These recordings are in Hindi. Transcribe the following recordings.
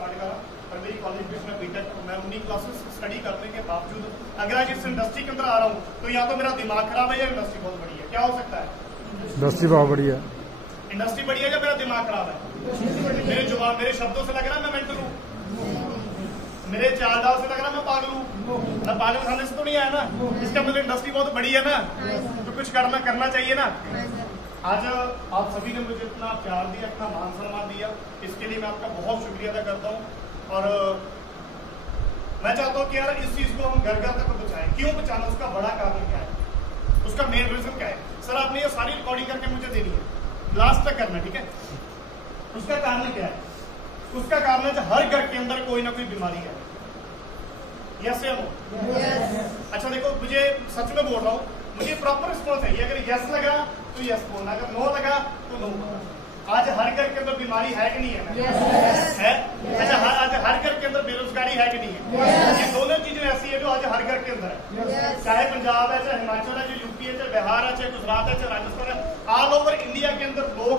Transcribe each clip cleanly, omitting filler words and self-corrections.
स्टार्ट करा और मेरी क्वालिफिकेशन बीटेक, मैं 19 क्लासेस स्टडी करने के बावजूद अगर आज इस इंडस्ट्री के अंदर आ रहा हूँ तो या तो मेरा दिमाग खराब है या इंडस्ट्री बहुत बड़ी है। क्या हो सकता है? इंडस्ट्री बहुत बढ़िया, इंडस्ट्री बढ़िया है या मेरा दिमाग खराब है? मेरे जवाब, मेरे शब्दों से लग रहा है मैं मेंटल हूँ, मेरे चाल डाल से लग रहा है मैं पागल हूँ। मैं पागल खाने से तो नहीं आया ना, इसका मतलब इंडस्ट्री बहुत बड़ी है ना, तो कुछ करना चाहिए ना। आज आप सभी ने मुझे इतना प्यार दिया, इतना मान सम्मान दिया, इसके लिए मैं आपका बहुत शुक्रिया अदा करता हूँ। और मैं चाहता हूँ कि यार इस चीज को हम घर घर तक पहुंचाएं। क्यों पहुंचाना, उसका बड़ा कारण क्या है, उसका मेन रीजन क्या है? सर आपने ये सारी रिकॉर्डिंग करके मुझे देनी है, लास्ट तक करना, ठीक है? उसका कारण क्या है? उसका कारण है हर घर के अंदर कोई ना कोई बीमारी है। यस या नो? अच्छा देखो, मुझे सच में बोल रहा हूँ, मुझे प्रॉपर रिस्पॉन्स है। अगर यस लगा तो यस बोलना, अगर नो लगा तो नो बोलना। आज हर घर के अंदर बीमारी है कि नहीं है? है। अच्छा, आज हर घर के अंदर बेरोजगारी है कि नहीं है? ये दोनों चीजें ऐसी है जो आज हर घर के अंदर है। चाहे पंजाब है, चाहे हिमाचल है, चाहे यूपी है, चाहे बिहार है, चाहे गुजरात है, चाहे राजस्थान है, ऑल ओवर इंडिया के अंदर लोग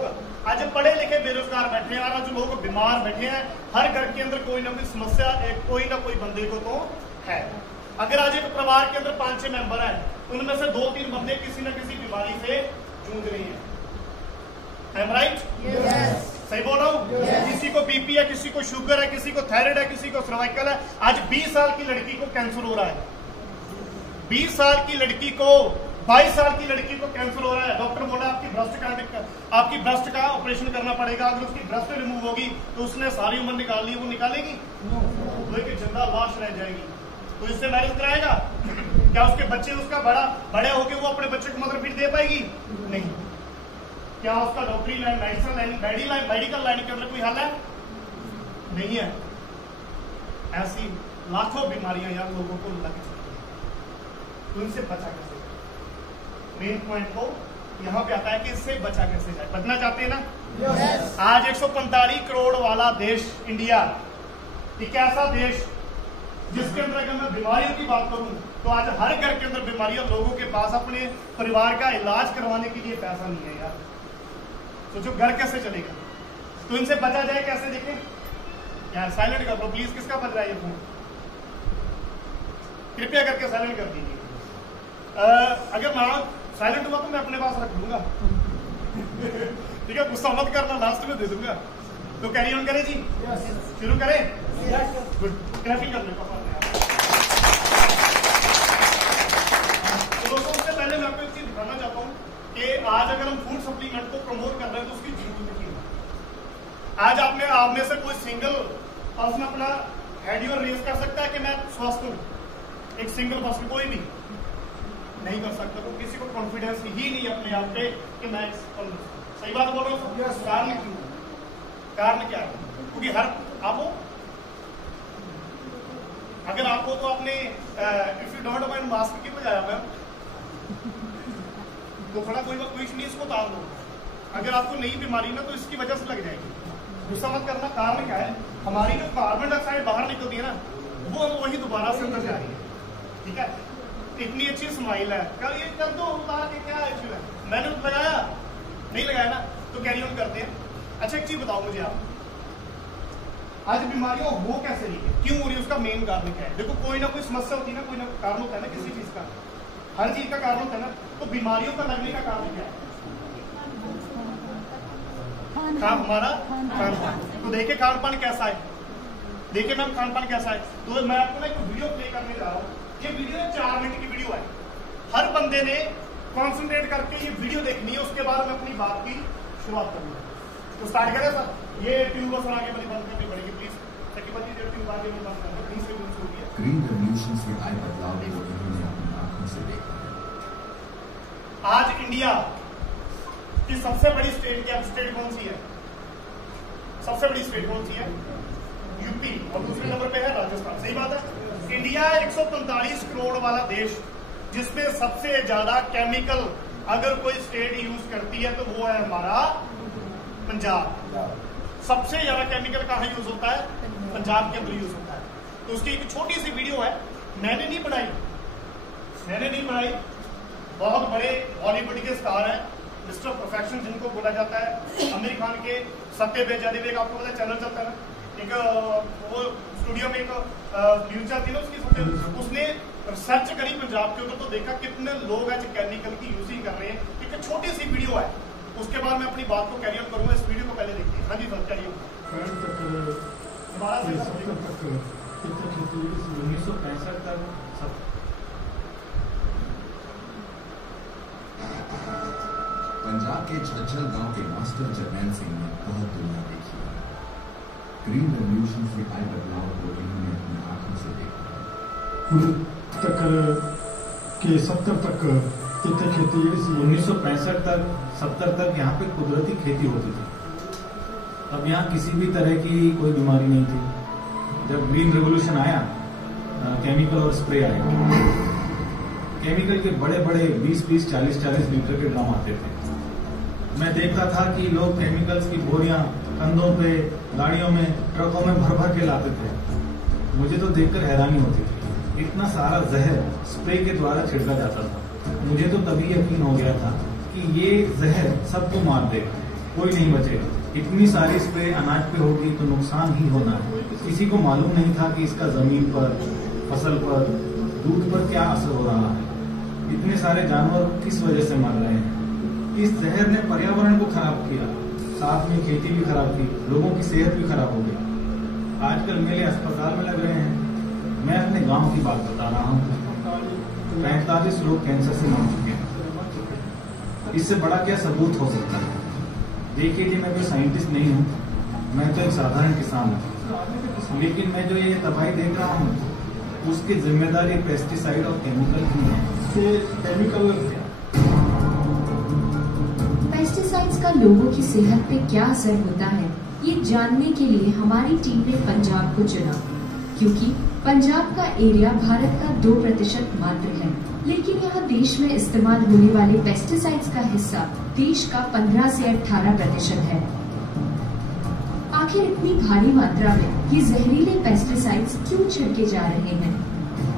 आज पढ़े लिखे बेरोजगार बैठे हैं, आज लोग बीमार बैठे हैं। हर घर के अंदर कोई ना कोई समस्या कोई ना कोई बंदे को तो है। अगर आज एक परिवार के अंदर 5-6 मेंबर हैं, उनमें से 2-3 बंदे किसी न किसी बीमारी से जूझ रहे हैं। I'm right? सही बोल रहा हूँ? किसी को बीपी है, किसी को शुगर है, किसी को थायराइड है, किसी को सर्वाइकल है। आज 20 साल की लड़की को कैंसर हो रहा है, 20 साल की लड़की को, 22 साल की लड़की को कैंसर हो रहा है। डॉक्टर बोला आपकी ब्रेस्ट का ऑपरेशन करना पड़ेगा। अगर उसकी ब्रेस्ट रिमूव होगी तो उसने सारी उम्र निकाल ली, वो निकालेगी? वो एक जिंदा लाश रह जाएगी। तो इससे मैरिज कराएगा क्या? उसके बच्चे, उसका बड़े होके वो अपने बच्चे को मदरफीड दे पाएगी? नहीं। क्या उसका डॉक्टरी line, medicine line, medical line के अंदर कोई हल है? नहीं है। ऐसी लाखों बीमारियां यार लोगों को लग चुकी है, तो इनसे बचा कैसे? मेन पॉइंट तो यहाँ पे आता है कि इससे बचा कैसे जाए। बचना चाहते हैं ना? आज 145 करोड़ वाला देश इंडिया, एक ऐसा देश जिसके अंदर अगर मैं बीमारियों की बात करूं तो आज हर घर के अंदर बीमारियां, लोगों के पास अपने परिवार का इलाज करवाने के लिए पैसा नहीं है यार। तो जो घर कैसे चलेगा? तो इनसे बचा जाए कैसे? देखें यार, साइलेंट कर लो प्लीज। किसका बज रहा है ये फोन? कृपया करके साइलेंट कर दीजिए। अगर मैं साइलेंट हुआ तो मैं अपने पास रख लूंगा। ठीक है, गुस्सा मत करना, लास्ट में दे दूंगा। तो कैरी ऑन करें जी? शुरू करें? गुड, क्लैपिंग कर लो। तो दोस्तों, उससे पहले मैं आपको एक चीज दिखाना चाहता हूँ कि आज अगर हम फूड सप्लीमेंट को प्रमोट कर रहे हैं तो उसकी जरूरत क्या है। आज आप में से कोई सिंगल पर्सन अपना हैंड और रेस कर सकता है कि मैं स्वस्थ हूँ? एक सिंगल पर्सन कोई भी नहीं कर सकता। तो किसी को कॉन्फिडेंस ही नहीं अपने आप पे कि मैं सही बात बोल रहा हूँ। कारण क्यों? कारण क्या है? क्योंकि हर आपको, अगर आपको तो आपने if you don't mind mask की बजाया मैम तो थोड़ा कोई नहीं, इसको उतार दो। अगर आपको नई बीमारी ना तो इसकी वजह से लग जाएगी। गुस्सा मत करना। कारण क्या है? हमारी जो कार्बन डाइऑक्साइड बाहर निकलती है ना, वो वही दोबारा से अंदर जा रही है। ठीक है, इतनी अच्छी स्माइल है, कल ये कर दो उतार के, क्या इशू है? मैंने लगाया नहीं लगाया ना, तो कैरी ऑन करते हैं। अच्छा एक चीज बताओ मुझे आप, आज बीमारियां हो कैसे रही है, क्यों हो रही है, उसका मेन कारण क्या है? देखो, कोई ना कोई समस्या होती है ना, कोई ना कारण होता है ना किसी चीज का, हर चीज का कारण होता है ना। तो बीमारियों का लगने का कारण क्या है? हमारा खान पान। तो देखिए खान पान कैसा है, देखिए मैम खान पान कैसा है। तो मैं आपको ना एक वीडियो प्ले करने जा रहा हूँ। ये वीडियो 4 मिनट की वीडियो है। हर बंदे ने कॉन्सेंट्रेट करके ये वीडियो देखनी है, उसके बाद मैं अपनी बात की शुरुआत करूंगा। तो स्टार्ट करें सर। ये ट्यूब सर आगे बंद करनी पड़ेगी प्लीज। ट्यूब आगे बंद करना प्लीज। ग्रीन रेवोल्यूशन के आए बदलाव को उन्होंने अपनी आंखों से देखा है। आज इंडिया की सबसे बड़ी स्टेट क्या स्टेट कौन सी है? सबसे बड़ी स्टेट कौन सी है? यूपी। और दूसरे नंबर पे है राजस्थान। सही बात है। इंडिया 145 करोड़ वाला देश, जिसमें सबसे ज्यादा केमिकल अगर कोई स्टेट यूज करती है तो वो है हमारा पंजाब। सबसे ज्यादा केमिकल कहाँ यूज होता है? पंजाब के अंदर यूज होता है। तो उसकी एक छोटी सी वीडियो है, मैंने नहीं बनाई, बहुत बड़े बॉलीवुड के स्टार हैं, मिस्टर परफेक्शन जिनको बोला जाता है, आमिर खान के सत्ते पे जदीब, आपको पता चैनल चलता है ना, एक वो स्टूडियो में एक न्यूज चलती ना उसकी, उसने रिसर्च करी पंजाब के ऊपर, तो देखा कितने लोग हैं जो केमिकल की यूजिंग कर रहे हैं। एक छोटी सी वीडियो है, उसके बाद मैं अपनी बात को कैरी ऑन करूंगा। इस वीडियो को पहले देखिए। हाँ जी सर, कैरी ऑन। 1965 तक पंजाब के झज्जर गांव के मास्टर जरनैल सिंह ने बहुत दुनिया देखी है। ग्रीन रेवोल्यूशन से आए बदलाव को इन्होंने अपनी आंखों से देखा। के 70 तक इतने खेती 1965 तक 70 तक यहाँ पे कुदरती खेती होती थी। अब यहाँ किसी भी तरह की कोई बीमारी नहीं थी। जब ग्रीन रेवोल्यूशन आया, केमिकल और स्प्रे आए, केमिकल के बड़े बड़े 20-20, 40-40 लीटर के ड्रम आते थे। मैं देखता था कि लोग केमिकल्स की बोरियां कंधों पे, गाड़ियों में, ट्रकों में भर भर के लाते थे। मुझे तो देखकर हैरानी होती थी, इतना सारा जहर स्प्रे के द्वारा छिड़का जाता था। मुझे तो तभी यकीन हो गया था कि ये जहर सबको मार देगा, कोई नहीं बचेगा। इतनी सारी स्प्रे अनाज पे होगी तो नुकसान ही होना है। किसी को मालूम नहीं था कि इसका जमीन पर, फसल पर, दूध पर क्या असर हो रहा है। इतने सारे जानवर किस वजह से मर रहे हैं। इस जहर ने पर्यावरण को खराब किया, साथ में खेती भी खराब की, लोगों की सेहत भी खराब हो गई। आजकल मेले अस्पताल में लग रहे हैं। मैं अपने गांव की बात बता रहा हूँ, 45 लोग कैंसर से मर चुके हैं। इससे बड़ा क्या सबूत हो सकता है। देखिए जी, मैं कोई साइंटिस्ट नहीं हूँ, मैं तो एक साधारण किसान हूँ, लेकिन मैं जो ये तबाही देख रहा हूँ उसकी जिम्मेदारी पेस्टिसाइड और केमिकल की है। पेस्टिसाइड्स का लोगों की सेहत पे क्या असर होता है, ये जानने के लिए हमारी टीम ने पंजाब को चुना, क्योंकि पंजाब का एरिया भारत का 2% मात्र है, लेकिन यहाँ देश में इस्तेमाल होने वाले पेस्टिसाइड्स का हिस्सा देश का 15 से 18% है। आखिर इतनी भारी मात्रा में ये जहरीले पेस्टिसाइड्स क्यों छिड़के जा रहे हैं?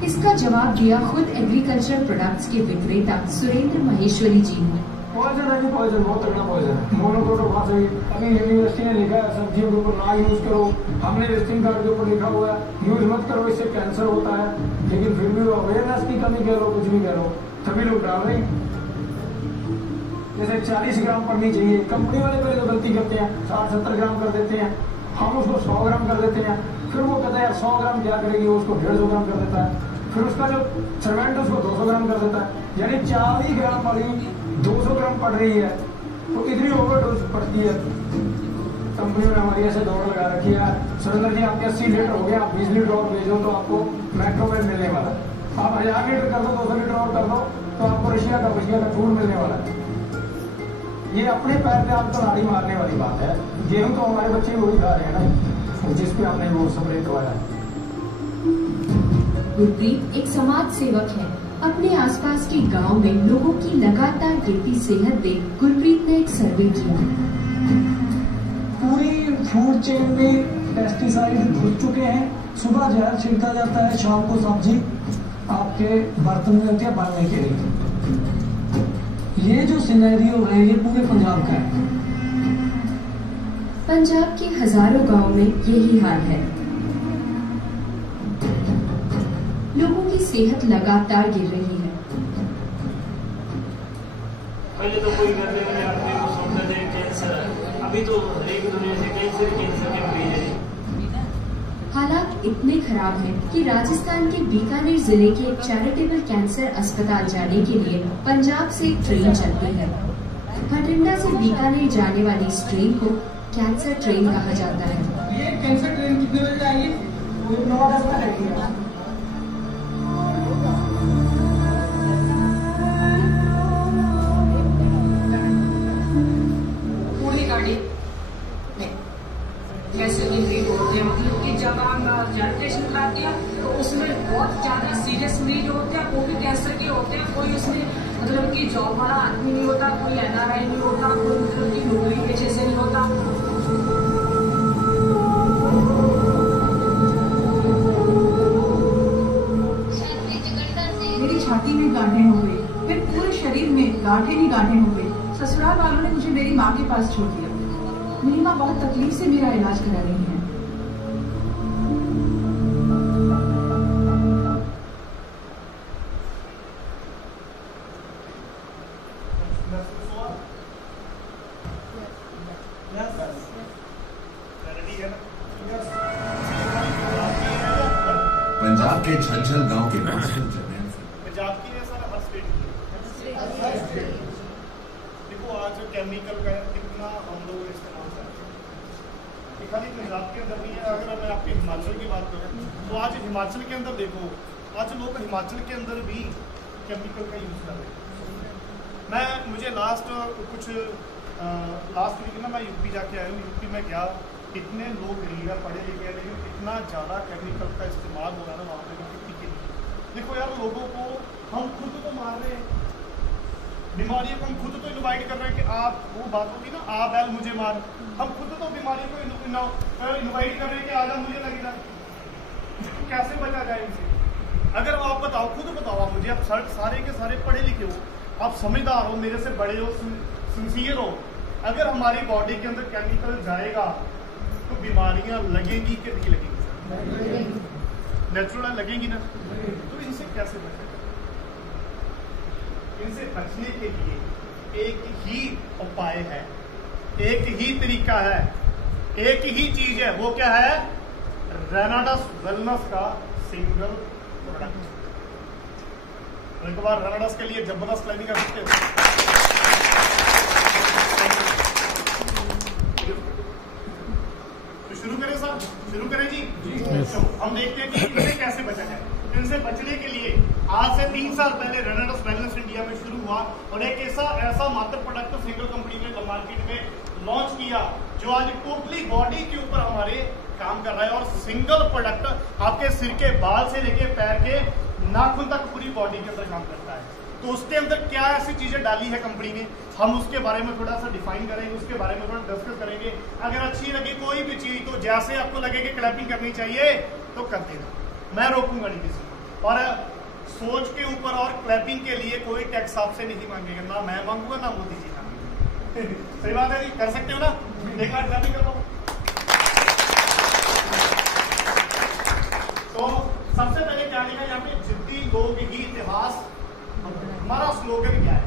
इसका जवाब दिया खुद एग्रीकल्चर प्रोडक्ट्स के विक्रेता सुरेंद्र महेश्वरी जी ने। पॉइजन है, पॉइजन बहुत तगड़ा पॉइजन है। मोनोक्रोटोफास है, अभी यूनिवर्सिटी ने लिखा है सब्जियों के ऊपर ना यूज करो। हमने विजिटिंग कार्ड के ऊपर लिखा हुआ है यूज मत करो, इससे कैंसर होता है। लेकिन फिर भी अवेयरनेस की कमी कह लो, कुछ भी कह लो, सभी लोग डाल रहे हैं। जैसे 40 ग्राम पड़नी चाहिए, कंपनी वाले पहले तो गलती करते हैं, 60-70 ग्राम कर देते हैं, हम उसको 100 ग्राम कर देते हैं। फिर वो कहता है यार 100 ग्राम क्या करेगी, उसको 150 ग्राम कर देता है। फिर उसका जो सर्वेंट उसको 200 ग्राम कर देता है। यानी 40 ग्राम वाली 200 ग्राम पड़ रही है, तो इतनी ओवरडोज पड़ती है। कंपनी में हमारी ऐसे दौड़ लगा रखी है, सुरेंद्र जी आपके 80 लीटर हो गया, आप 20 लीटर और भेजो तो आपको मैक्रोवेव मिलने वाला है। आप 1000 लीटर कर दो, 200 लीटर और कर दो तो आपको रशिया का फूड मिलने वाला है। ये अपने पैर पे आपको लाड़ी मारने वाली बात है। गेहूं तो हमारे बच्चे वही खा रहे हैं ना, जिसपे आपने वो स्प्रे करवाया है। गुरप्रीत एक समाज सेवक है। अपने आसपास के गांव में लोगों की लगातार गिरती सेहत देख गुरप्रीत ने एक सर्वे किया। पूरी फूड चेन में पेस्टिसाइड घुस चुके हैं। सुबह जहर छिड़का जाता है, शाम को सब्जी आपके बर्तन में होती है बनने के लिए। ये जो सिनेरियो है ये पूरे पंजाब का है। पंजाब के हजारों गांव में यही हाल है। लोगों की सेहत लगातार गिर रही है। पहले तो कोई करने वाले आदमी को सोचता है कैंसर है, अभी तो एक दुनिया से कैंसर के मरीज है। हालात इतने खराब हैं कि राजस्थान के बीकानेर जिले के एक चैरिटेबल कैंसर अस्पताल जाने के लिए पंजाब से एक ट्रेन चलती है। भटिंडा से बीकानेर जाने वाली इस ट्रेन को कैंसर ट्रेन कहा जाता है। ये कैंसर ट्रेन कितने बजे आएगी? 9-10 में आएगी। पूरी गाड़ी कैसे मरीज होते हैं, मतलब कि जब हम जनरेशन कराते हैं तो उसमें बहुत ज्यादा सीरियस मरीज होते हैं, वो भी कैंसर के होते हैं। कोई उसमें मतलब कि जॉब वाला आदमी नहीं होता, कोई NRI नहीं होता, कोई मतलब कि नौकरी पेशे से नहीं होता। मेरी छाती में गांठें हो गई, फिर पूरे शरीर में गांठें ही गांठें हो गई। ससुराल वालों ने मुझे मेरी माँ के पास छोड़ दिया। मेरी माँ बहुत तकलीफ से मेरा इलाज करा रही है। पंजाब के झज्जर गांव के मास्टर जर्नैल सिंह पंजाब की है सर, हर स्टेट की। देखो आज केमिकल का कितना हम लोग इस्तेमाल करते हैं, ये खाली पंजाब के अंदर नहीं है। अगर मैं आपके हिमाचल की बात करूँ तो आज हिमाचल के अंदर देखो, आज लोग हिमाचल के अंदर भी केमिकल का यूज़ कर रहे हैं। मुझे लास्ट वीक ना मैं यूपी जाके आया हूँ। यूपी में क्या कितने लोग लीडर पढ़े लिखे हैं, लेकिन कितना ज़्यादा केमिकल का इस्तेमाल हो रहा है ना वहाँ पे खेती के लिए। देखो यार, लोगों को हम खुद तो मार रहे हैं, बीमारियों को हम खुद तो इन्वाइट कर रहे हैं कि आप, वो बात होती ना, आप बैल मुझे मार, हम खुद तो बीमारी को इन्वाइट कर रहे हैं कि आजा मुझे लग जाए। कैसे बचा जाए इनसे? अगर आप बताओ, खुद बताओ आप मुझे, आप सारे के सारे पढ़े लिखे हो, आप समझदार हो, मेरे से बड़े हो, सिंसियर हो, अगर हमारी बॉडी के अंदर केमिकल जाएगा तो बीमारियां लगेंगी कि नहीं लगेंगी? नेचुरल लगेंगी ना। तो इनसे कैसे बचें? इनसे बचने के लिए एक ही उपाय है, एक ही तरीका है, एक ही चीज है। वो क्या है? रेनाडस वेलनेस का सिंगल प्रोडक्ट। एक बार रेनाडस के लिए जबरदस्त क्लेमिंग कर सकते हो। तो शुरू करें सर, शुरू करें जी। हम देखते हैं कि इनसे कैसे बचा जाए। इनसे बचने के लिए आज से 3 साल पहले रेनाडस वेलनेस इंडिया में शुरू हुआ और एक ऐसा मात्र प्रोडक्ट सिंगल कंपनी ने मार्केट में लॉन्च किया जो आज टोटली बॉडी के ऊपर हमारे काम कर रहा है। और सिंगल प्रोडक्ट आपके सिर के बाल से लेके पैर के नाखून तक पूरी बॉडी के अंदर काम करता है। तो उसके अंदर क्या ऐसी चीजें डाली है कंपनी ने, हम उसके बारे में थोड़ा सा डिफाइन करेंगे, उसके बारे में थोड़ा डिस्कस करेंगे। अगर अच्छी लगी कोई भी चीज तो जैसे आपको लगे कि क्लैपिंग करनी चाहिए तो कर देना, मैं रोकूंगा नहीं किसी को। और सोच के ऊपर और क्लैपिंग के लिए कोई टैक्स आपसे नहीं मांगेगा, ना मैं मांगूंगा ना मोदी जी मांगेंगे। सही बात है जी, कर सकते हो ना? एक बार क्लैपिंग कर लो। तो सबसे पहले क्या लिखा यहाँ पे? जिद्दी लोग ही इतिहास। हमारा स्लोगन क्या है?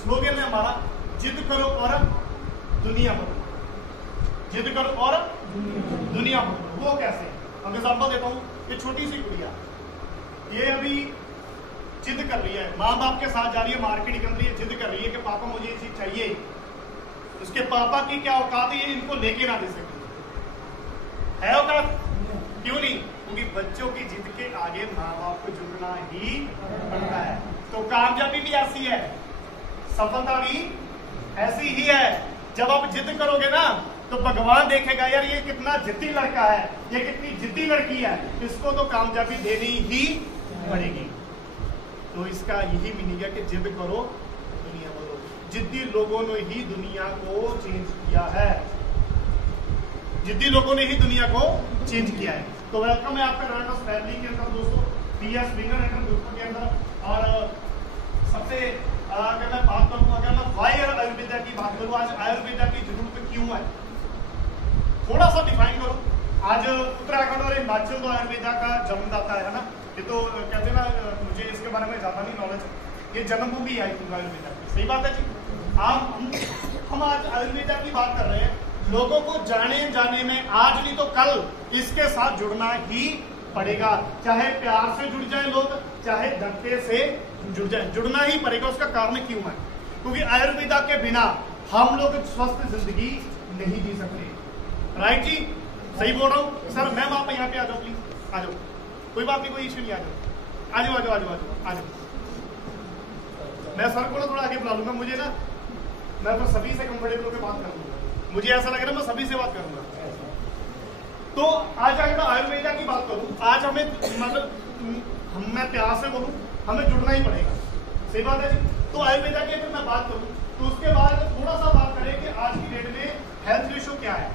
स्लोगन है हमारा जिद करो और दुनिया बदलो। जिद करो और दुनिया बदलो। वो कैसे? हम एग्जाम्पल देता हूँ। ये छोटी सी गुड़िया, ये अभी जिद कर रही है, माँ बाप के साथ जा रही है मार्केट के अंदर, ये जिद कर रही है कि पापा मुझे ये चीज चाहिए। उसके पापा की क्या औकात है ये इनको लेके ना दे सके? है औकात? क्यों नहीं? क्योंकि बच्चों की जिद के आगे माँ बाप को झुकना ही पड़ता है। तो कामयाबी भी ऐसी है, सफलता भी ऐसी ही है। जब आप जिद करोगे ना तो भगवान देखेगा यार ये कितना जिद्दी लड़का है, ये कितनी जिद्दी लड़की है, इसको तो कामयाबी देनी ही पड़ेगी। तो इसका यही मीनिंग है कि जिद करो दुनिया बदलो। जिद्दी लोगों ने ही दुनिया को चेंज किया है, जिद्दी लोगों ने ही दुनिया को चेंज किया है। तो वेलकम है आपका रेनाडस फैमिली के अंदर दोस्तों, PS विनर ग्रुप के अंदर। और सबसे अगर मैं बात करूँ, अगर मैं वाई आयुर्वेदा की बात करूँ, आज आयुर्वेदा की जरूरत क्यों है थोड़ा सा डिफाइन करूँ। आज उत्तराखंड और हिमाचल तो आयुर्वेदा का जन्मदाता है ना, ये तो कहते हैं ना, मुझे इसके बारे में ज्यादा नहीं नॉलेज, ये जन्मभूमि है आयुर्वेदा की। सही बात है जी। हम आज आयुर्वेदा की बात कर रहे हैं। लोगों को जाने में आज नहीं तो कल इसके साथ जुड़ना ही पड़ेगा। चाहे प्यार से जुड़ जाए लोग, चाहे धक्के से जुड़ जाए, जुड़ना ही पड़ेगा। उसका कारण क्यों है? क्योंकि आयुर्वेदा के बिना हम लोग स्वस्थ जिंदगी नहीं जी सकते। राइट जी, सही बोल रहा हूँ सर? मैम आप यहाँ पे आ जाओ प्लीज, आ जाओ, कोई बात नहीं, कोई इश्यू नहीं, आ जाओ, आ जाओ, आ जाओ, आ जाओ, आ जाओ। मैं सर को ना थोड़ा आगे बुला लूंगा, मुझे ना, मैं तो सभी से कंफर्टेबल होकर बात कर लूंगा, मुझे ऐसा लग रहा है मैं सभी से बात करूंगा। तो आज अगर मैं आयुर्वेदा की बात करूं, आज हमें मतलब मैं प्यार से बोलूं, हमें जुड़ना ही पड़ेगा। सही बात है जी। तो आयुर्वेदा की अगर मैं बात करूं तो उसके बाद थोड़ा सा बात करें कि आज की डेट में हेल्थ रेशो क्या है।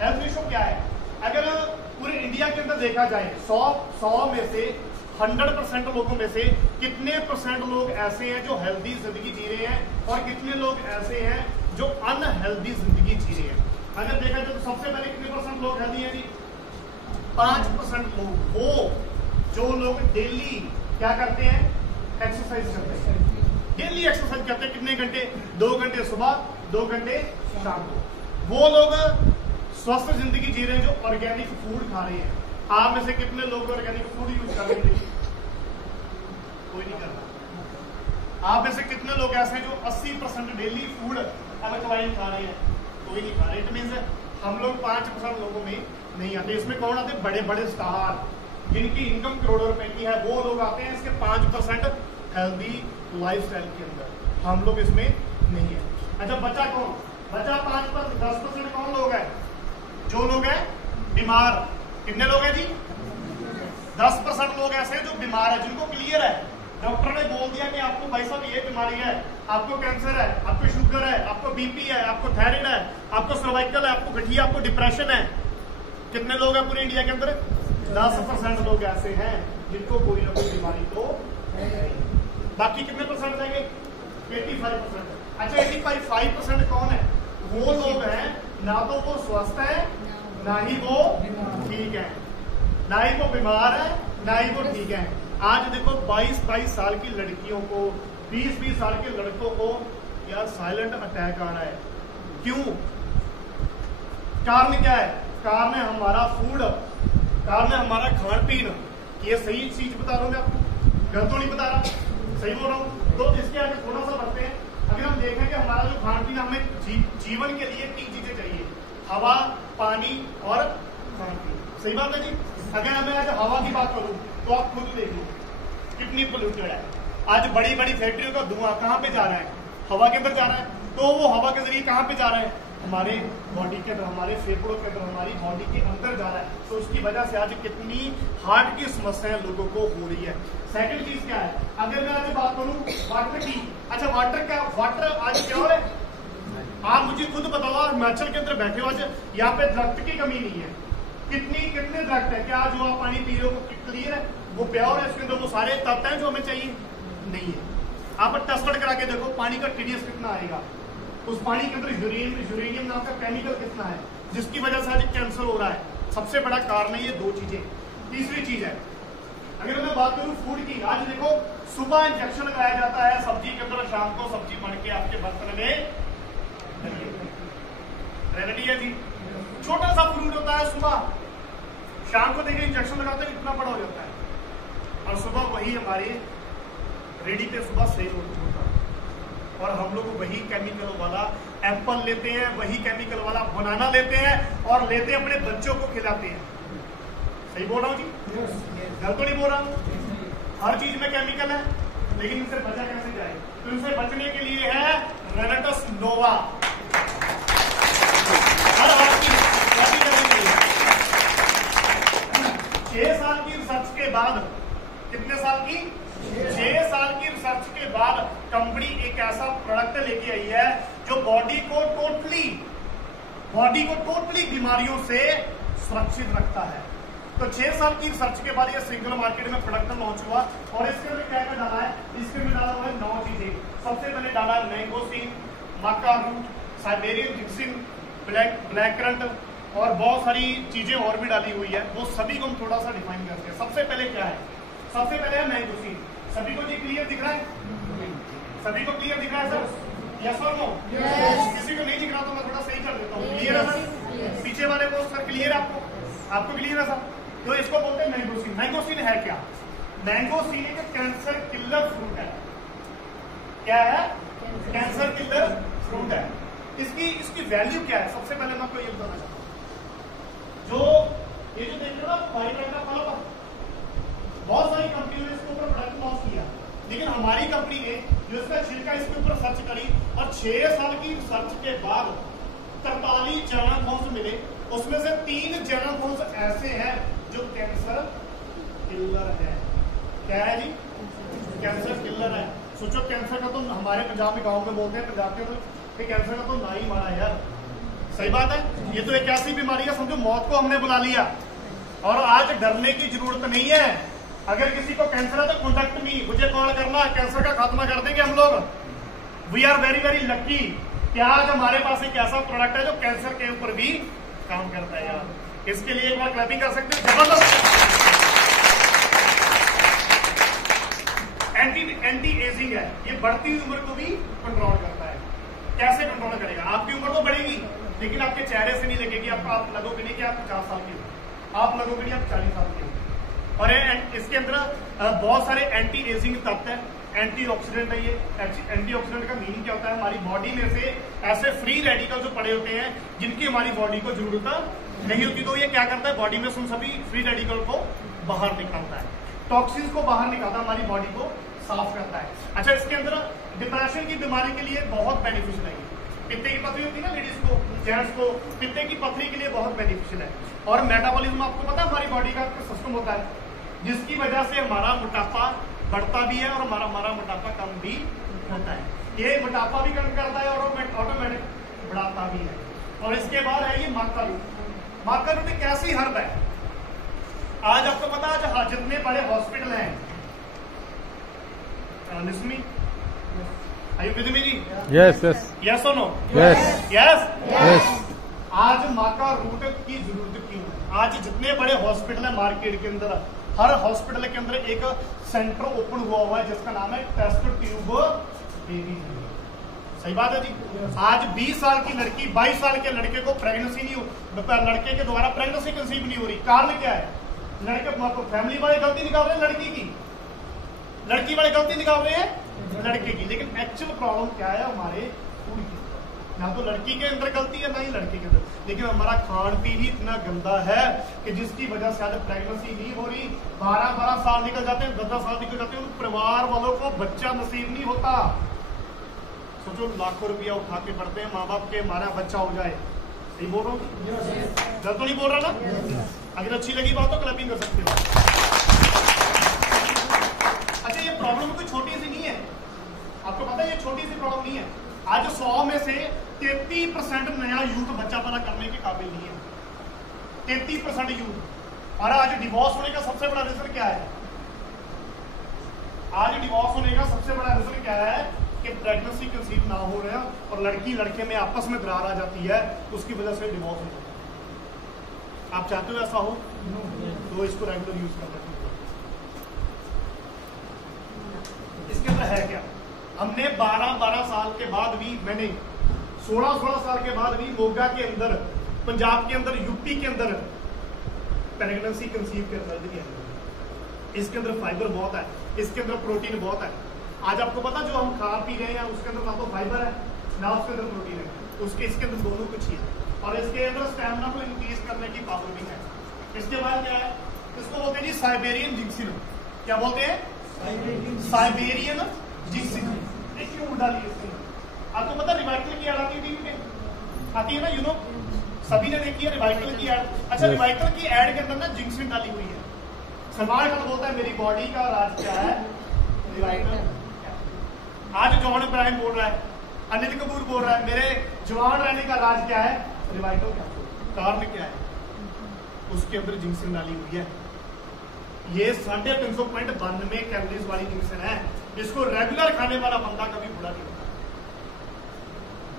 हेल्थ रेशो क्या है? अगर पूरे इंडिया के अंदर देखा जाए 100 में से 100% लोगों में से कितने % लोग ऐसे हैं जो हेल्दी जिंदगी जी रहे हैं और कितने लोग ऐसे हैं जो अनहेल्दी जिंदगी जी रहे हैं? अगर देखा जाए तो सबसे पहले कितने % लोग हेल्दी हैं जी? 5% लोग, वो जो लोग डेली क्या करते हैं? एक्सरसाइज करते हैं। डेली एक्सरसाइज करते हैं कितने घंटे? 2 घंटे सुबह, 2 घंटे शाम को। वो लोग स्वस्थ जिंदगी जी रहे हैं जो ऑर्गेनिक फूड खा रहे हैं, आप में से कितने लोग ऑर्गेनिक फूड यूज कर रहे हैं? कोई नहीं कर रहा। आप में से कितने लोग ऐसे हैं जो 80% डेली फूड अल्कलाइन खा रहे हैं? कोई नहीं खा रहे। इट मीन्स हम लोग 5% लोगों में नहीं आते। इसमें कौन आते हैं? बड़े बड़े स्टार जिनकी इनकम करोड़ों रुपए की है, वो लोग आते हैं इसके 5% हेल्दी लाइफस्टाइल के अंदर। हम लोग इसमें नहीं है। अच्छा, बचा कौन? बचा 5%, 10% कौन लोग हैं? जो लोग हैं बीमार। कितने लोग हैं जी? 10% लोग ऐसे हैं जो बीमार है, जिनको क्लियर है, डॉक्टर ने बोल दिया कि आपको भाई साहब ये बीमारी है, आपको कैंसर है, आपको शुगर है, आपको बीपी है, आपको थायराइड है, आपको सर्वाइकल है, आपको गठिया, आपको डिप्रेशन है। कितने लोग हैं पूरे इंडिया के अंदर? 10% लोग ऐसे हैं जिनको कोई ना कोई बीमारी तो है। बाकी कितने परसेंट रहेंगे? 85%। अच्छा, 85% कौन है? वो लोग हैं ना तो वो स्वस्थ है, ना ही वो ठीक है, ना ही वो बीमार है, ना ही वो ठीक है। आज देखो 22-22 साल की लड़कियों को, 20-20 साल के लड़कों को यार साइलेंट अटैक आ रहा है। क्यों? कारण क्या है? कारण है हमारा फूड, कारण है हमारा खान पीन। ये सही चीज बता रहा हूं मैं आपको, गलत तो नहीं बता रहा, सही बोल रहा हूं। तो इसके आगे थोड़ा सा बढ़ते हैं। अगर हम देखें कि हमारा जो खान पीन, हमें जीवन के लिए 3 चीजें चाहिए: हवा, पानी और खान पीन। सही बात है जी। अगर मैं आज हवा की बात करूं तो आप खुद देख लो कितनी पोल्यूटेड है। आज बड़ी बड़ी फैक्ट्रियों का धुआं कहां पे जा रहा है? हवा के अंदर जा रहा है। तो वो हवा के जरिए कहां पे जा रहा है? हमारे बॉडी के अंदर, हमारे फेफड़ों के अंदर, हमारी बॉडी के अंदर जा रहा है। तो उसकी वजह से आज कितनी हार्ट की समस्याएं लोगों को हो रही है। सेकंड चीज क्या है? अगर मैं आज बात करूं वाटर की, अच्छा वाटर क्या, वाटर आज क्या हो रहा है? आप मुझे खुद बताओ, हिमाचल के अंदर बैठे हो, आज यहाँ पे दरख्त की कमी नहीं है। कितने दरख्त है? क्या जो आप पानी पी रहे हो क्लियर है, वो प्योर है, इसके अंदर वो सारे तत्व हैं जो हमें चाहिए? नहीं है। आप टेस्ट करा के देखो पानी का TDS कितना आएगा, उस पानी के अंदर यूरेनियम नाम का केमिकल कितना है, जिसकी वजह से आज कैंसर हो रहा है। सबसे बड़ा कारण है ये 2 चीजें। तीसरी चीज है, अगर मैं बात करूं फूड की, आज देखो सुबह इंजेक्शन लगाया जाता है सब्जी के अंदर, शाम को सब्जी बन के आपके बर्तन में रेडी है जी। छोटा सा फ्रूट होता है, सुबह शाम को देखिए इंजेक्शन लगाते हैं, इतना बड़ा हो जाता है, और सुबह वही हमारे रेडी पे सुबह सेल होता है। और हम लोग वही केमिकल वाला एप्पल लेते हैं, वही केमिकल वाला बनाना लेते हैं, और लेते हैं अपने बच्चों को खिलाते हैं। सही बोल रहा हूँ जी? गलत तो नहीं बोल रहा हूँ? हर चीज में केमिकल है, लेकिन इनसे बचा कैसे जाए? तो इनसे बचने के लिए है रेनेटस नोवा। हर आपकी 6 साल की रिसर्च के बाद, कितने साल की? 6 साल की रिसर्च के बाद कंपनी एक ऐसा प्रोडक्ट लेके आई है जो बॉडी को टोटली बीमारियों से सुरक्षित रखता है। तो 6 साल की रिसर्च के बाद ये सिंगल मार्केट में प्रोडक्ट लॉन्च हुआ, और इसके अंदर क्या क्या डाला है? इसके अंदर डाला हुआ है 9 चीजें। सबसे पहले डाला मैंगोसीन, मक्का रूट, साइबेरियन जिक्सिन, ब्लैक करंट, और बहुत सारी चीजें और भी डाली हुई है। वो सभी को हम थोड़ा सा डिफाइन करते हैं। सबसे पहले क्या है? सबसे पहले है मैंगोसीन। सभी को जी क्लियर दिख रहा है? सभी को क्लियर दिख रहा है सर? यस और नो? किसी को नहीं दिख रहा तो मैं थोड़ा सही कर देता हूँ। क्लियर है सर? पीछे वाले को सर क्लियर है? आपको क्लियर है सर? तो इसको बोलते हैं मैंगोसीन। मैंगोसीन है क्या? मैंगोसीन एक कैंसर किलर फ्रूट है। क्या है? कैंसर किलर फ्रूट है। इसकी वैल्यू क्या है? सबसे पहले मैं आपको ये बताना चाहता हूँ। ये जो देख रहे हो ना व्हाइट रंग का फल, बहुत सारी कंपनियों ने इसके ऊपर प्रोडक्ट लॉन्च किया, लेकिन हमारी कंपनी ने जो इसका छिलका इसके ऊपर सर्च करी, और 6 साल की सर्च के बाद 43 जर्नल मिले। उसमें से 3 जर्नल ऐसे हैं जो कैंसर किलर है। क्या है जी? कैंसर किलर है। सोचो, कैंसर का तो हमारे पंजाब में, गाँव में बोलते हैं पंजाब के, तो कैंसर का तो ना ही मारा यार। सही बात है। ये तो एक ऐसी बीमारी है, समझो मौत को हमने बुला लिया, और आज डरने की जरूरत नहीं है। अगर किसी को कैंसर है तो कॉन्टेक्ट मी, मुझे कॉल करना, कैंसर का खात्मा कर देंगे हम लोग। We are very very lucky कि आज हमारे पास एक ऐसा प्रोडक्ट है जो कैंसर के ऊपर भी काम करता है यार। इसके लिए एक बार क्लैपिंग कर सकते हैं, जबरदस्त। एंटी एजिंग है, ये बढ़ती हुई उम्र को भी कंट्रोल करता है। कैसे कंट्रोल करेगा? आपकी उम्र तो बढ़ेगी, लेकिन आपके चेहरे से नहीं लगेगी, आप लगोगे नहीं कि आप 50 साल के हो। आप लोगों के लिए आप 40 साल के हो। और इसके अंदर बहुत सारे एंटी एजिंग तत्व है, एंटीऑक्सीडेंट है। ये एंटीऑक्सीडेंट का मीनिंग क्या होता है? हमारी बॉडी में से ऐसे फ्री रेडिकल जो पड़े होते हैं जिनकी हमारी बॉडी को जरूरत नहीं होती, तो ये क्या करता है? बॉडी में से उन सभी फ्री रेडिकल को बाहर निकालता है, टॉक्सिन्स को बाहर निकालता है, हमारी बॉडी को साफ करता है। अच्छा, इसके अंदर डिप्रेशन की बीमारी के लिए बहुत बेनिफिशियल है। पित्ते की पथरी होती है ना लेडीज को, जेंट्स को, पित्ते की पथरी के लिए बहुत बेनिफिशियल है। और मेटाबॉलिज्म आपको पता है हमारी बॉडी का सिस्टम होता है जिसकी वजह से हमारा मोटापा बढ़ता भी है और हमारा मोटापा कम भी होता है। ये मोटापा भी कम करता है और ऑटोमेटिक बढ़ाता भी है। और इसके बाद है ये माका रूट। माका रूट एक ऐसी हर्ब है, आज आपको पता है आज जितने बड़े हॉस्पिटल हैं, निस्मी Are you with me ji? Yes, yes. Yes or no? Yes. Yes? Yes. आज माका रूट की जरूरत क्यों है? आज जितने बड़े हॉस्पिटल है मार्केट के अंदर, हर हॉस्पिटल के अंदर एक सेंटर ओपन हुआ है जिसका नाम है टेस्ट ट्यूब बेबी। सही बात है जी। आज 20 साल की लड़की 22 साल के लड़के को प्रेगनेंसी नहीं हो, लड़के के द्वारा प्रेगनेंसी कंसीव नहीं हो रही। कारण क्या है? लड़के फैमिली वाले गलती निकाल रहे हैं लड़की की, लड़की वाले गलती निकाल रहे हैं लड़के की। लेकिन एक्चुअल प्रॉब्लम क्या है? हमारे फूड की, ना तो लड़की के अंदर गलती है ना ही लड़के के अंदर, लेकिन हमारा खान पीन ही इतना गंदा है कि जिसकी वजह से आज प्रेगनेंसी नहीं हो रही। 12-12 साल निकल जाते हैं, 10-10 साल निकल जाते हैं, उन परिवार वालों को बच्चा नसीब नहीं होता। सोचो, लाखों रुपया उठा के पढ़ते हैं माँ बाप के, हमारा बच्चा हो जाए। सही बोल रहा हूँ? गलत तो नहीं बोल रहा ना? अगर अच्छी लगी बात तो क्लैपिंग कर सकते हो। अच्छा, ये प्रॉब्लम कोई छोटी सी नहीं है, आपको पता है ये छोटी सी प्रॉब्लम नहीं है। आज 100 में से 33% नया यूथ बच्चा पैदा करने के काबिल नहीं है, 33% यूथ। और आज डिवोर्स होने का सबसे बड़ा रीजन क्या है? आज डिवोर्स होने का सबसे बड़ा रीजन क्या है? कि प्रेगनेंसी कंसीव ना हो रहा और लड़की लड़के में आपस में दरार आ जाती है, उसकी वजह से डिवोर्स हो जाता है। आप चाहते हो ऐसा हो? तो इसको रेगुलर यूज करना चाहिए। इसके अंदर है क्या? हमने 12-12 साल के बाद भी, मैंने 16-16 साल के बाद भी मोगा के अंदर, पंजाब के अंदर, यूपी के अंदर प्रेगनेंसी कंसीव के रिजल्ट दिया। इसके अंदर फाइबर बहुत है, इसके अंदर प्रोटीन बहुत है। आज आपको पता जो हम खा पी रहे हैं उसके अंदर ना तो फाइबर है ना उसके अंदर प्रोटीन है, उसके इसके अंदर दोनों कुछ ही है। और इसके अंदर स्टैमिना को इंक्रीज करने की पावर भी है। इसके बाद क्या है? इसको बोलते हैं जी साइबेरियन जिंक्सिन। क्या बोलते हैं? साइबेरियन जिंक्सिन। क्यों डाली इसके अंदर? आपको पता रिवाइटल की ऐड आती है टीवी पे, आती है ना, यू नो, सभी ने देखी है रिवाइटल की ऐड। अच्छा, रिवाइटल की ऐड के अंदर ना जिंक्सिन डाली हुई है। सलमान खान बोलता है मेरी बॉडी का राज क्या है? रिवाइटल। आज जॉन इब्राहिम बोल रहा है, अनिल कपूर बोल रहा है मेरे जवान रहने का राज क्या है? रिवाइटल। क्या कारण क्या है? उसके अंदर जिंक्सिन डाली हुई है। ये 350.92 कैलोरीज वाली जिंक्सिन है। इसको रेगुलर खाने वाला बंदा कभी बुरा नहीं होता,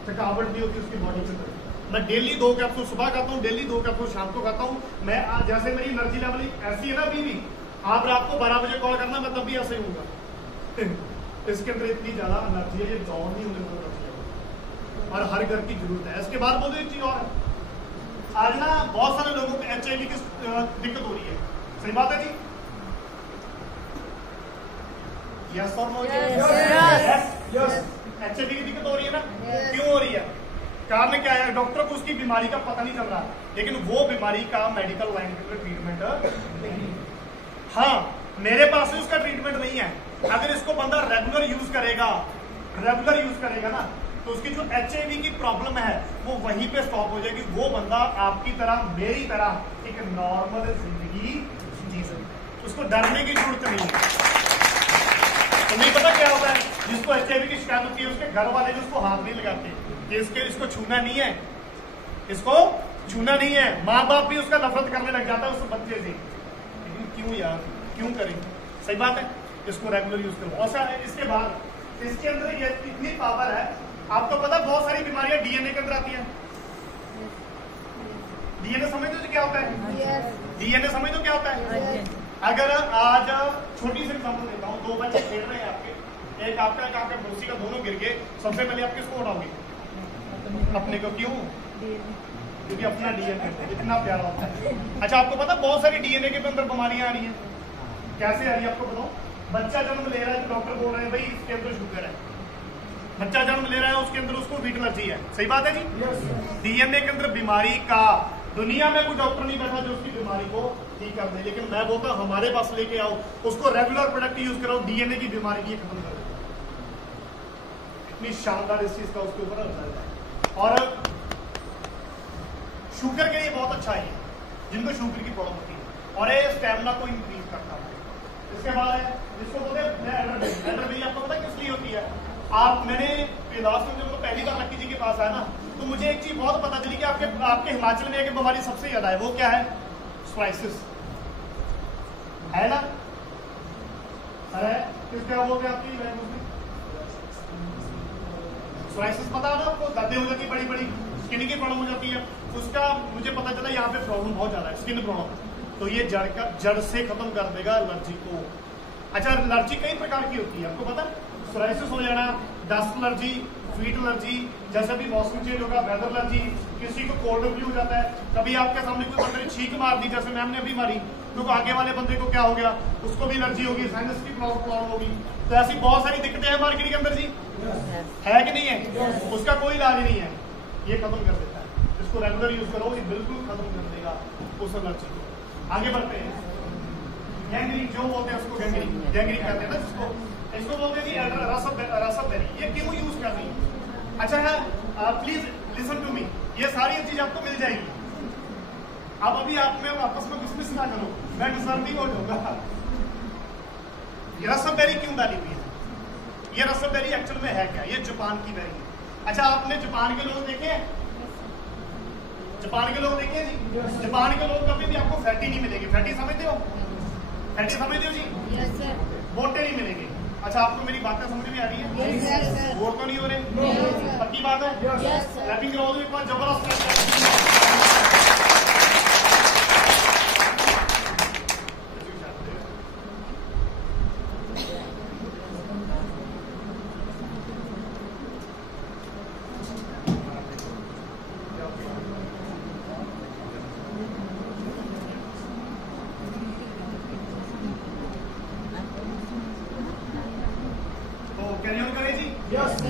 थकावट नहीं होती उसकी बॉडी के अंदर। मैं डेली 2 कैप्सूल सुबह खाता हूँ, डेली 2 कैप्सूल शाम को खाता हूँ। मैं जैसे मेरी एनर्जी लेवल ऐसी है ना अभी भी, आप रात को 12 बजे कॉल करना मैं तब भी ऐसे ही हूँ। इसके अंदर इतनी ज्यादा एनर्जी है, ये डाउन नहीं होने को और हर घर की जरूरत है। इसके बाद बोलो एक चीज और, आज ना बहुत सारे लोगों को HIV की दिक्कत हो रही है। सही बात है जी? यस और नो? यस। HIV की दिक्कत हो रही है ना? क्यों हो रही है? कारण क्या है? डॉक्टर को उसकी बीमारी का पता नहीं चल रहा, लेकिन वो बीमारी का मेडिकल लाइन के ट्रीटमेंट नहीं। हाँ, मेरे पास से उसका ट्रीटमेंट नहीं है। अगर इसको बंदा रेगुलर यूज करेगा ना, तो उसकी जो HIV की प्रॉब्लम है वो वहीं पे स्टॉप हो जाएगी। वो बंदा आपकी तरह, मेरी तरह एक नॉर्मल जिंदगी जी सकता, उसको डरने की जरूरत नहीं है। तो नहीं पता क्या होता है? जिसको HIV की शिकायत होती है उसके घर वाले भी उसको हाथ नहीं लगाते कि इसको छूना नहीं है, इसको छूना नहीं है। माँ बाप भी उसका नफरत करने लग जाता है उस बच्चे से। लेकिन क्यों यार, क्यों करें? सही बात है। इसको रेगुलर यूज करो। और इसके बाद इसके अंदर ये इतनी पावर है, आपको पता बहुत सारी बीमारियां DNA के अंदर आती हैं। DNA समझते हो क्या होता है? DNA समझ दो क्या होता है? अगर आज छोटी सी एग्जांपल देता हूँ, 2 बच्चे खेल रहे हैं आपके, एक आपका एक आपके पड़ोसी का, दोनों गिर गए, सबसे पहले आप किसको उठाओगे? अपने को। क्यों? क्योंकि अपना डीएनए इतना प्यारा होता है। अच्छा, आपको पता बहुत सारी डीएनए के अंदर बीमारियां आ रही हैं। कैसे आ रही है आपको बताओ? बच्चा जन्म ले रहा है तो डॉक्टर बोल रहे हैं भाई इसके अंदर शुगर है। बच्चा जन्म ले रहा है उसके अंदर उसको वीट एलर्जी है। सही बात है जी? डीएनए के अंदर बीमारी का दुनिया में कोई डॉक्टर नहीं बैठा जो उसकी बीमारी को ठीक कर दे, लेकिन मैं बोलता हूं हमारे पास लेके आओ, उसको रेगुलर प्रोडक्ट यूज कराओ, डीएनए की बीमारी की खत्म कर दो। इतनी शानदार इस चीज का उसके ऊपर रिजल्ट है। और शुगर के लिए बहुत अच्छा है जिनको शुगर की प्रॉब्लम होती है, और ये स्टेमिना को इंक्रीज करता है। इसके बाद है जिसको बोलते हैं एल्डरवेल। आपको पता है किस लिए होती है? मैंने लास्ट में जब पहली बार लक्की जी के पास आया ना, तो मुझे एक चीज बहुत पता चली कि आपके हिमाचल में एक बीमारी सबसे ज्यादा है। वो क्या है? सोराइसिस है ना? अरे क्या बोलते हैं आपकी लैंग्वेज में? सोराइसिस पता है ना आपको? दादे हो जाती है, बड़ी बड़ी स्किन की प्रॉब्लम हो जाती है। उसका मुझे पता चला यहाँ पे प्रॉब्लम बहुत ज्यादा है, स्किन प्रॉब्लम। तो ये जड़ से खत्म कर देगा एलर्जी को। अच्छा, एलर्जी कई प्रकार की होती है, आपको पता है? सोराइसिस हो जाना, डस्ट एलर्जी, वीट एलर्जी, जैसे भी मौसम चेंज होगा वेदर एलर्जी, किसी को कोल्ड फ्लू हो जाता है, कभी आपके सामने कोई बंदे ने छींक मार दी जैसे मैम ने अभी मारी, तो आगे वाले बंदे को क्या हो गया? उसको भी एलर्जी होगी, साइनस की प्रॉब्लम होगी। तो ऐसी बहुत सारी दिक्कतें हैं मार्केट के अंदर जी, है कि नहीं है? उसका कोई इलाज नहीं है, ये खत्म कर देता है। इसको रेगुलर यूज करो, ये बिल्कुल खत्म कर देगा उस एलर्जी को। आगे बढ़ते हैं। गैंग्रीन जो बोलते हैं उसको गैंग्रीन कहते हैं ना जिसको, इसको बोलते हैं रसबेरी। ये क्यों यूज कर रही है? अच्छा है, प्लीज लिसन टू मी, ये सारी चीज आपको मिल जाएगी। अब अभी आप में आपस में डिस्मिस ना करो, मैं डिस्टर्बिंग हो जाऊंगा। ये रसबेरी क्यों डाली हुई है? ये रसबेरी एक्चुअल में है क्या? ये जापान की बेरी है। अच्छा, आपने जापान के लोग देखे हैं? जापान के लोग देखे जी? जापान के लोग कभी भी आपको फैटी नहीं मिलेंगे। फैटी समझते हो? फैटी समझते हो जी? मोटे नहीं मिलेंगे। अच्छा, आपको मेरी बातें समझ में आ रही है? बोर तो नहीं हो रहे? पक्की बात है? क्लैपिंग करो एक बार जबरदस्त।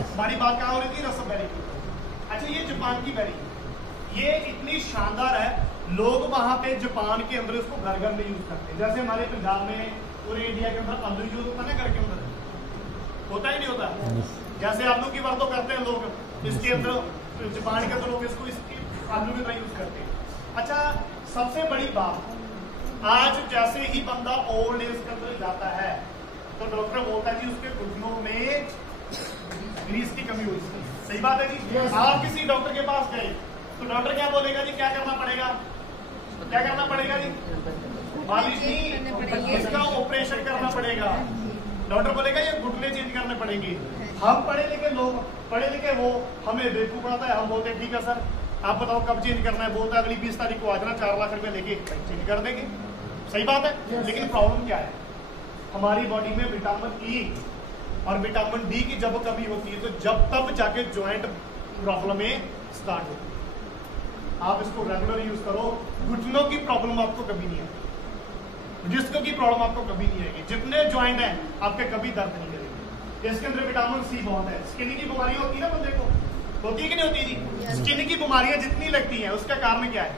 हमारी बात कहाँ हो रही थी? रसबेरी की। अच्छा, ये जापान की बेरी, ये इतनी शानदार है, लोग वहां पे जापान के अंदर इसको घर घर में यूज करते हैं। जैसे हमारे पंजाब में पूरे इंडिया के अंदर आलू यूज होता है ना, घर के अंदर होता ही नहीं होता? जैसे आलू की वरतों करते हैं लोग, इसके अंदर जापान के अंदर लोग इसको आलू की तरह यूज करते हैं। अच्छा, सबसे बड़ी बात, आज जैसे ही बंदा ओल्ड एज के अंदर जाता है तो डॉक्टर बोलता है कि उसके घुटनों में ग्रीस की कमी हुई। सही बात है जी? आप किसी डॉक्टर के पास गए तो डॉक्टर क्या बोलेगा जी? क्या करना पड़ेगा? क्या करना पड़ेगा जी? मालिश नहीं, इसका ऑपरेशन करना पड़ेगा। डॉक्टर बोलेगा ये घुटने चेंज करने पड़ेंगे। हम पढ़े लिखे लोग, पढ़े लिखे वो, हमें बेवकूफ पड़ाता है, हम बोलते हैं ठीक है सर आप बताओ कब चेंज करना है? बोलता है अगली 20 तारीख को आ जाना, 4 लाख रुपए लेके चेंज कर देंगे। सही बात है? लेकिन प्रॉब्लम क्या है? हमारी बॉडी में विटामिन ई और विटामिन डी की जब कमी होती है तो जब तब जाके ज्वाइंट प्रॉब्लम स्टार्ट होती है। आप इसको रेगुलर यूज करो, घुटनों की प्रॉब्लम आपको कभी नहीं आएगी, डिस्क की प्रॉब्लम आपको कभी नहीं आएगी, जितने ज्वाइंट हैं आपके कभी दर्द नहीं करेंगे। इसके अंदर विटामिन सी बहुत है। स्किन की बीमारी होती है ना बंदे को, होती है कि नहीं होती जी? स्किन की बीमारियां जितनी लगती हैं उसका कारण क्या है?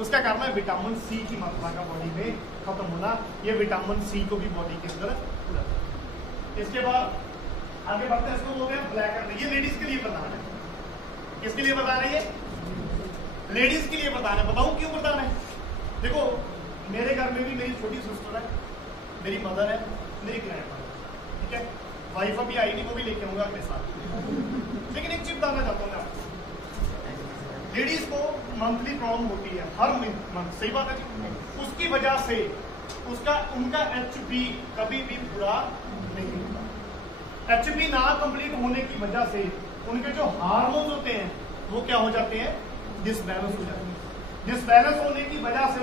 उसका कारण है विटामिन सी की मात्रा का बॉडी में खत्म होना। ये विटामिन सी को भी बॉडी के अंदर। इसके बाद आगे बढ़ते हैं, इसको बोलते हैं ब्लैक एंड। ये लेडीज के लिए बताना है। किसके लिए बताना है? ये लेडीज के लिए बताना है। बताऊं क्यों बताना है? देखो, मेरे घर में भी मेरी छोटी सिस्टर है, मेरी मदर है, मेरी ग्रैंड मदर, ठीक है? वाइफ अभी आई नहीं, वो भी लेके आऊंगा अपने साथ। लेकिन एक चीज बताना चाहता हूँ मैं आपको, लेडीज को मंथली प्रॉब्लम होती है हर मंथ। सही बात है जी? उसकी वजह से उनका HP कभी भी पूरा नहीं होता। HP ना कंप्लीट होने की वजह से उनके जो हार्मोन्स होते हैं वो क्या हो जाते हैं? डिसबैलेंस हो जाते हैं। डिसबैलेंस होने की वजह से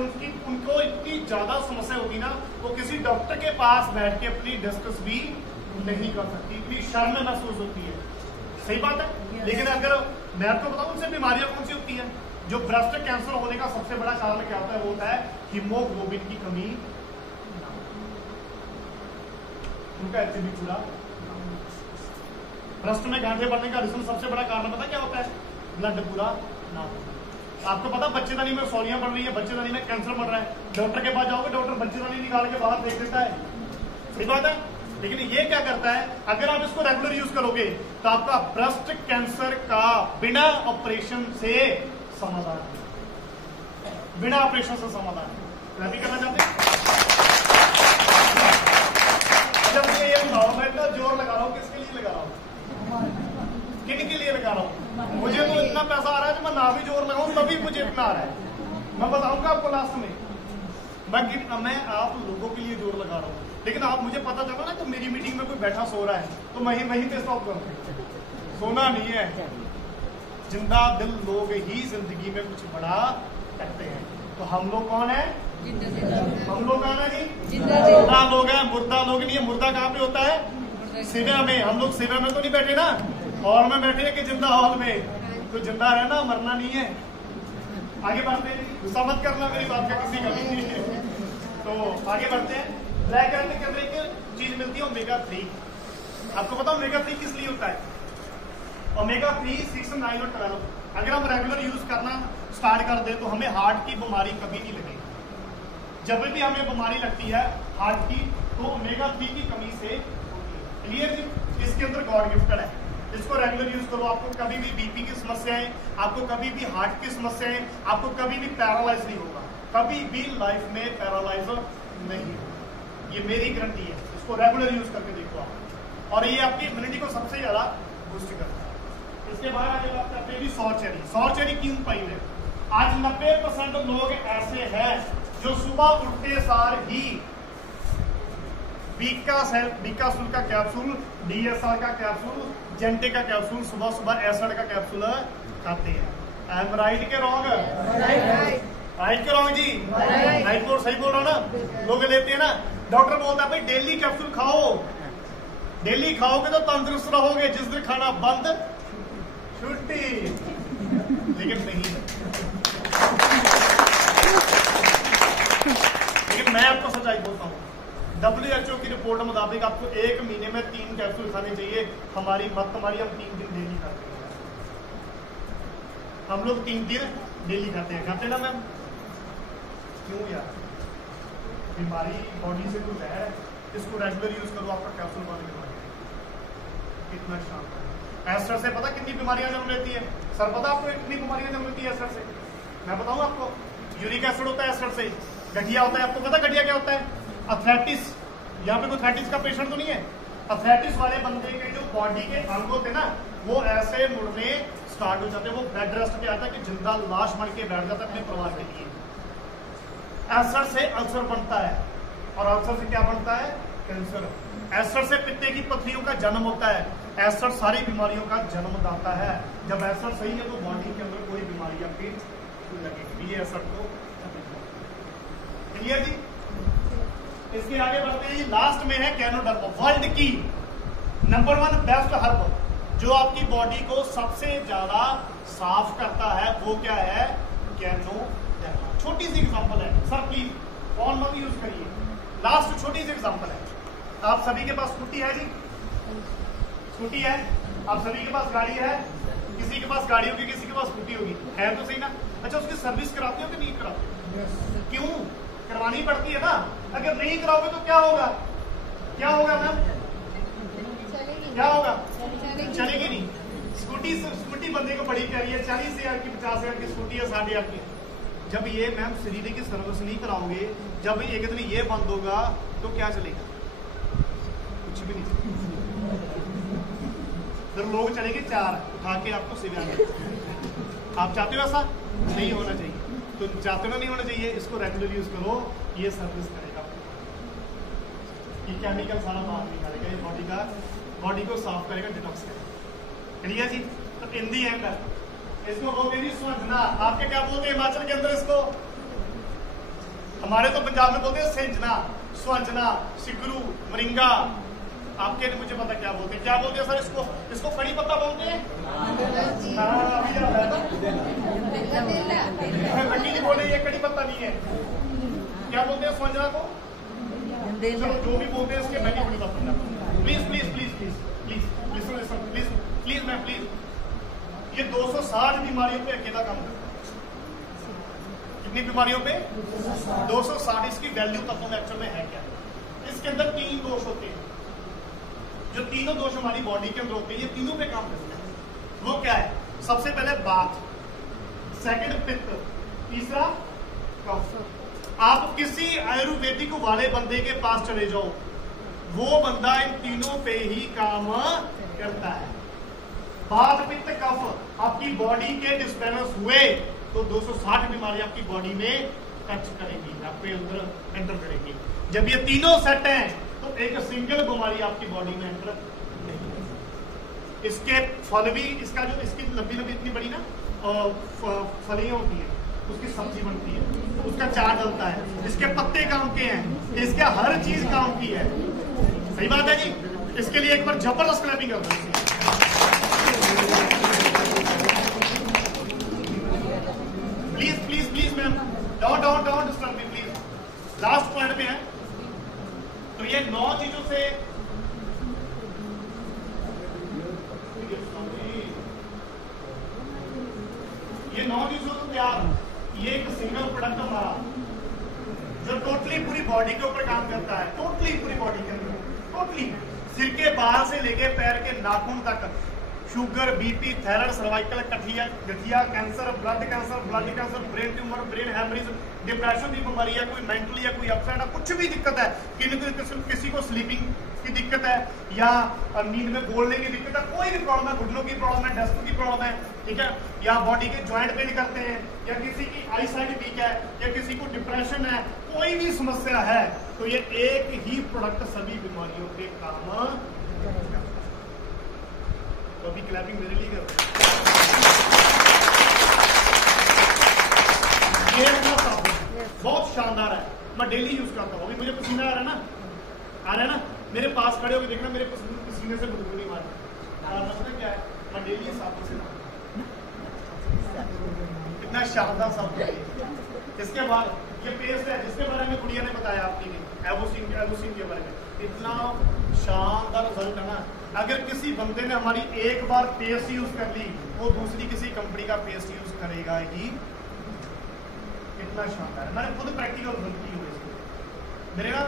उनको इतनी ज्यादा समस्या होगी ना, वो किसी डॉक्टर के पास बैठ के अपनी डिस्कस भी नहीं कर सकती, इतनी शर्म महसूस होती है। सही बात है? लेकिन अगर मैं आपको बताऊं उनसे बीमारियां कौन सी होती है? जो ब्रेस्ट कैंसर होने का सबसे बड़ा कारण क्या होता है, वो होता है हीमोग्लोबिन की कमी, उनका एचबी पूरा। ब्रेस्ट में गांठे बढ़ने का रीजन सबसे बड़ा कारण पता क्या होता है, ब्लड पूरा ना हो। आपको पता बच्चेदानी में सोलियां बढ़ रही है, बच्चेदानी में कैंसर बढ़ रहा है, डॉक्टर के पास जाओगे डॉक्टर बच्चेदानी निकाल के बाहर देख देता है, सही बात है। लेकिन ये क्या करता है, अगर आप इसको रेगुलर यूज करोगे तो आपका ब्रेस्ट कैंसर का बिना ऑपरेशन से समाधान, बिना ऑपरेशन से समाधान। मैं भी करना चाहते हैं। जब मुझे ये बताओ, मैं इतना जोर लगा रहा हूँ, किसके लिए लगा रहा हूँ, किन के लिए लगा रहा हूँ? मुझे तो इतना पैसा आ रहा है कि मैं ना भी जोर लगाऊं तभी मुझे इतना आ रहा है। मैं बताऊंगा आपको लास्ट में, मैं आप लोगों के लिए जोर लगा रहा हूँ। लेकिन आप मुझे पता चला ना, तो मेरी मीटिंग में कोई बैठा सो रहा है तो मैं वहीं पे स्टॉप करूँ। सोना नहीं है, जिंदा दिल लोग ही जिंदगी में कुछ बड़ा करते हैं। तो हम लोग कौन है, हम लोग कौन है जी, जिंदा लोग हैं, मुर्दा लोग नहीं है। मुर्दा कहाँ पे होता है, सिवा में। हम लोग सिवा में तो नहीं बैठे ना, हॉल में बैठे हैं कि जिंदा हॉल में, तो जिंदा रहना, मरना नहीं है। आगे बढ़ते हैं, समझ करना मेरी बात का किसी का नहीं है। तो आगे बढ़ते हैं। ब्लैक एंड के अंदर एक चीज मिलती है ओमेगा 3। आपको पता ओमेगा 3 किस लिए होता है? ओमेगा 3, 6, 9 और 12 अगर हम रेगुलर यूज करना स्टार्ट कर दे तो हमें हार्ट की बीमारी कभी नहीं लगेगी। जब भी हमें बीमारी लगती है हार्ट की, तो ओमेगा 3 की कमी से क्लियर। इसके अंदर गॉड गिफ्टेड है, इसको रेगुलर यूज करो। आपको कभी भी बीपी की समस्याएं, आपको कभी भी हार्ट की समस्याएं, आपको कभी भी पैरालाइज नहीं होगा, कभी भी लाइफ में पैरालाइज नहीं होगा, ये मेरी गारंटी है। इसको रेगुलर यूज करके देखो आप, और ये आपकी इम्यूनिटी को सबसे ज्यादा बूस्ट करता है। इसके बाद आगे बात करते हैं सौर चेरी। सौर चेरी क्यों पाई है? आज 90% लोग ऐसे हैं जो सुबह उठते सार ही बीकासुल का कैप्सूल, डीएसआर का कैप्सूल, जेंटे का कैप्सूल, सुबह सुबह एसिड का कैप्सूल खाते हैं। आई एम राइट के रॉन्ग? राइट के रॉन्ग जी? राइट बोल, सही बोल रहा ना? लोग लेते हैं ना, डॉक्टर बोलता है भाई डेली कैप्सूल खाओ, डेली खाओगे तो तंदुरुस्त रहोगे, जिस दिन खाना बंद छुट्टी। लेकिन नहीं, लेकिन मैं आपको सच्चाई बोलता हूँ, WHO की रिपोर्ट मुताबिक आपको 1 महीने में 3 कैप्सूल खाने चाहिए। हमारी मत तुम्हारी, हम 3 दिन डेली खाते हैं। हम लोग 3 दिन डेली खाते हैं ना मैम? क्यों यार? बीमारी बॉडी से कुछ है, इसको रेगुलर यूज करो, आपका कैप्सूल बंद करवा कितना शानदार। एस्टर से पता कितनी बीमारियां जन्म लेती है? सर पता आपको कितनी बीमारियां जन्म लेती है एस्टर से? मैं बताऊं आपको, यूरिक एसिड होता है एस्टर से, गठिया होता है। आपको पता गठिया क्या होता है? अथलेटिस। यहाँ पे कोई अथलेटिस का पेशेंट तो नहीं है? अथलेटिस वाले बंदे के जो बॉडी के अंग होते ना, वो ऐसे मुड़ने स्टार्ट हो जाते हैं। वो बेड रेस्ट पे आता है कि जिंदा लाश बन के बैठ जाता है अपने परिवार के लिए। एस्टर से अल्सर बनता है, और अल्सर से क्या बनता है? कैंसर। एस्टर से पित्ते की पथरियों का जन्म होता है। एस्टर सारी बीमारियों का जन्मदाता है। जब एस्टर सही है तो बॉडी के अंदर कोई बीमारी आपकी लगेगी। ये एस्टर को क्लियर जी? इसके आगे बढ़ते हैं, लास्ट में है कैनोडर्मा, वर्ल्ड की नंबर 1 बेस्ट हर्ब जो आपकी बॉडी को सबसे ज्यादा साफ करता है। वो क्या है? कैनोडर्मा। छोटी सी एग्जांपल है सर, प्लीज फोन मत यूज करिए, लास्ट छोटी सी एग्जांपल है। आप सभी के पास स्कूटी है जी? स्कूटी है, आप सभी के पास गाड़ी है, किसी के पास गाड़ी होगी, किसी के पास स्कूटी होगी, है तो सही ना? अच्छा, उसकी सर्विस कराते हो कि नहीं कराते? क्यों? करवानी पड़ती है ना। अगर नहीं कराओगे तो क्या होगा? क्या होगा मैम? क्या होगा? चलेगी नहीं। स्कूटी बंदे को बड़ी प्यारी है, 40,000 की, 50,000 की स्कूटी है, 60,000 की। जब ये मैम शरीर की सर्विस नहीं कराओगे, जब एक दिन ये बंद होगा तो क्या चलेगा? कुछ भी नहीं। फिर लोग चलेंगे 4 उठा के आपको सिविल में। आप चाहते हो ऐसा? नहीं होना चाहिए। तो चाहते हो नहीं होना चाहिए, इसको रेगुलर यूज करो, ये सर्विस करेगा। ये केमिकल सारा बाहर निकालेगा, ये बॉडी को साफ करेगा, डिटॉक्स करेगा। क्लियर जी? तो इन दी एंड इसको बोलते हैं स्वंजना। आपके क्या बोलते हैं हिमाचल के अंदर इसको? हमारे तो पंजाब में बोलते हैं सेंजना, स्वंजना, सिगरू, मरिंगा, आपके नहीं मुझे पता क्या बोलते हैं, क्या बोलते हैं सर इसको? इसको कड़ी पत्ता बोलते हैं। अभी बोले ये कड़ी पत्ता नहीं है, क्या बोलते हैं संजना को? चलो जो भी बोलते हैं इसके मैं नहीं पूरी बात समझा। Please please please please please listen please please ma'am please. ये 260 बीमारियों पे अकेला काम करता है। कितनी बीमारियों पे? 260। इसकी वैल्यू तत्व में एक्चुअल में है क्या? इसके अंदर 3 दोष होते हैं। जो तीनों दोष हमारी बॉडी के अंदर होते हैं, ये तीनों पे काम करते हैं। वो क्या है? सबसे पहले बात, सेकंड पित्त, तीसरा कफ। आप किसी आयुर्वेदिक वाले बंदे के पास चले जाओ, वो बंदा इन तीनों पे ही काम करता है। बात, पित्त, कफ आपकी बॉडी के डिस्बैलेंस हुए तो 260 बीमारी आपकी बॉडी में टच करेंगी, आपके अंदर एंटर करेंगी। जब ये तीनों सेट हैं तो एक सिंगल बीमारी आपकी बॉडी में एंटर नहीं। इसके फल भी, इसका जो इसकी लंबी लंबी इतनी बड़ी ना फलियां होती है, उसकी सब्जी बनती है, उसका चार डलता है, इसके पत्ते काम के हैं, इसके हर चीज काम की है। सही बात है जी? इसके लिए एक बार जबरदस्त क्लैपिंग कर दो। Please please please ma'am, don't disturb me please. Last point पे है। तो ये 9 चीजों से तैयार, ये एक सिंगल प्रोडक्ट हमारा जो टोटली पूरी बॉडी के ऊपर काम करता है, टोटली पूरी बॉडी के अंदर, टोटली सिर के बाल से लेके पैर के नाखून तक, शुगर, बीपी, थायराइड, सर्वाइकल, गठिया, cancer, blood cancer, brain tumour, brain haemorrhage, depression की बीमारी है, कोई मेंटली है, कोई अपसेट है, कुछ भी दिक्कत है, किसी को स्लीपिंग की दिक्कत है या नींद में बोलने की दिक्कत है, कोई भी प्रॉब्लम है, घुटनों की प्रॉब्लम है, डेस्क की प्रॉब्लम है, ठीक है, या बॉडी के ज्वाइंट पेन करते हैं, या किसी की आई साइड वीक है, या किसी को डिप्रेशन है, कोई भी समस्या है, तो ये एक ही प्रोडक्ट सभी बीमारियों के काम करेगा। तो अभी क्लैपिंग मेरे लिए करो। ये बहुत शानदार है, मैं डेली यूज करता हूँ। अभी मुझे पसीना आ रहा है ना, मेरे पास खड़े होकर देखना, मेरे पसीने से बुदबू नहीं मारना। क्या है, मैं डेली साबुन से नहाता हूं। इतना शानदार साबुन है। इसके बाद ये पेस्ट है जिसके बारे में गुड़िया ने बताया आपकी, एवोसिन के बारे में, इतना शानदार रिजल्ट है ना। अगर किसी बंदे ने हमारी एक बार पेस्ट यूज कर ली, वो दूसरी किसी कंपनी का पेस्ट यूज करेगा ही। इतना शानदार है, मैंने खुद प्रैक्टिकल रिजल्ट की हुई इसको। मेरे ना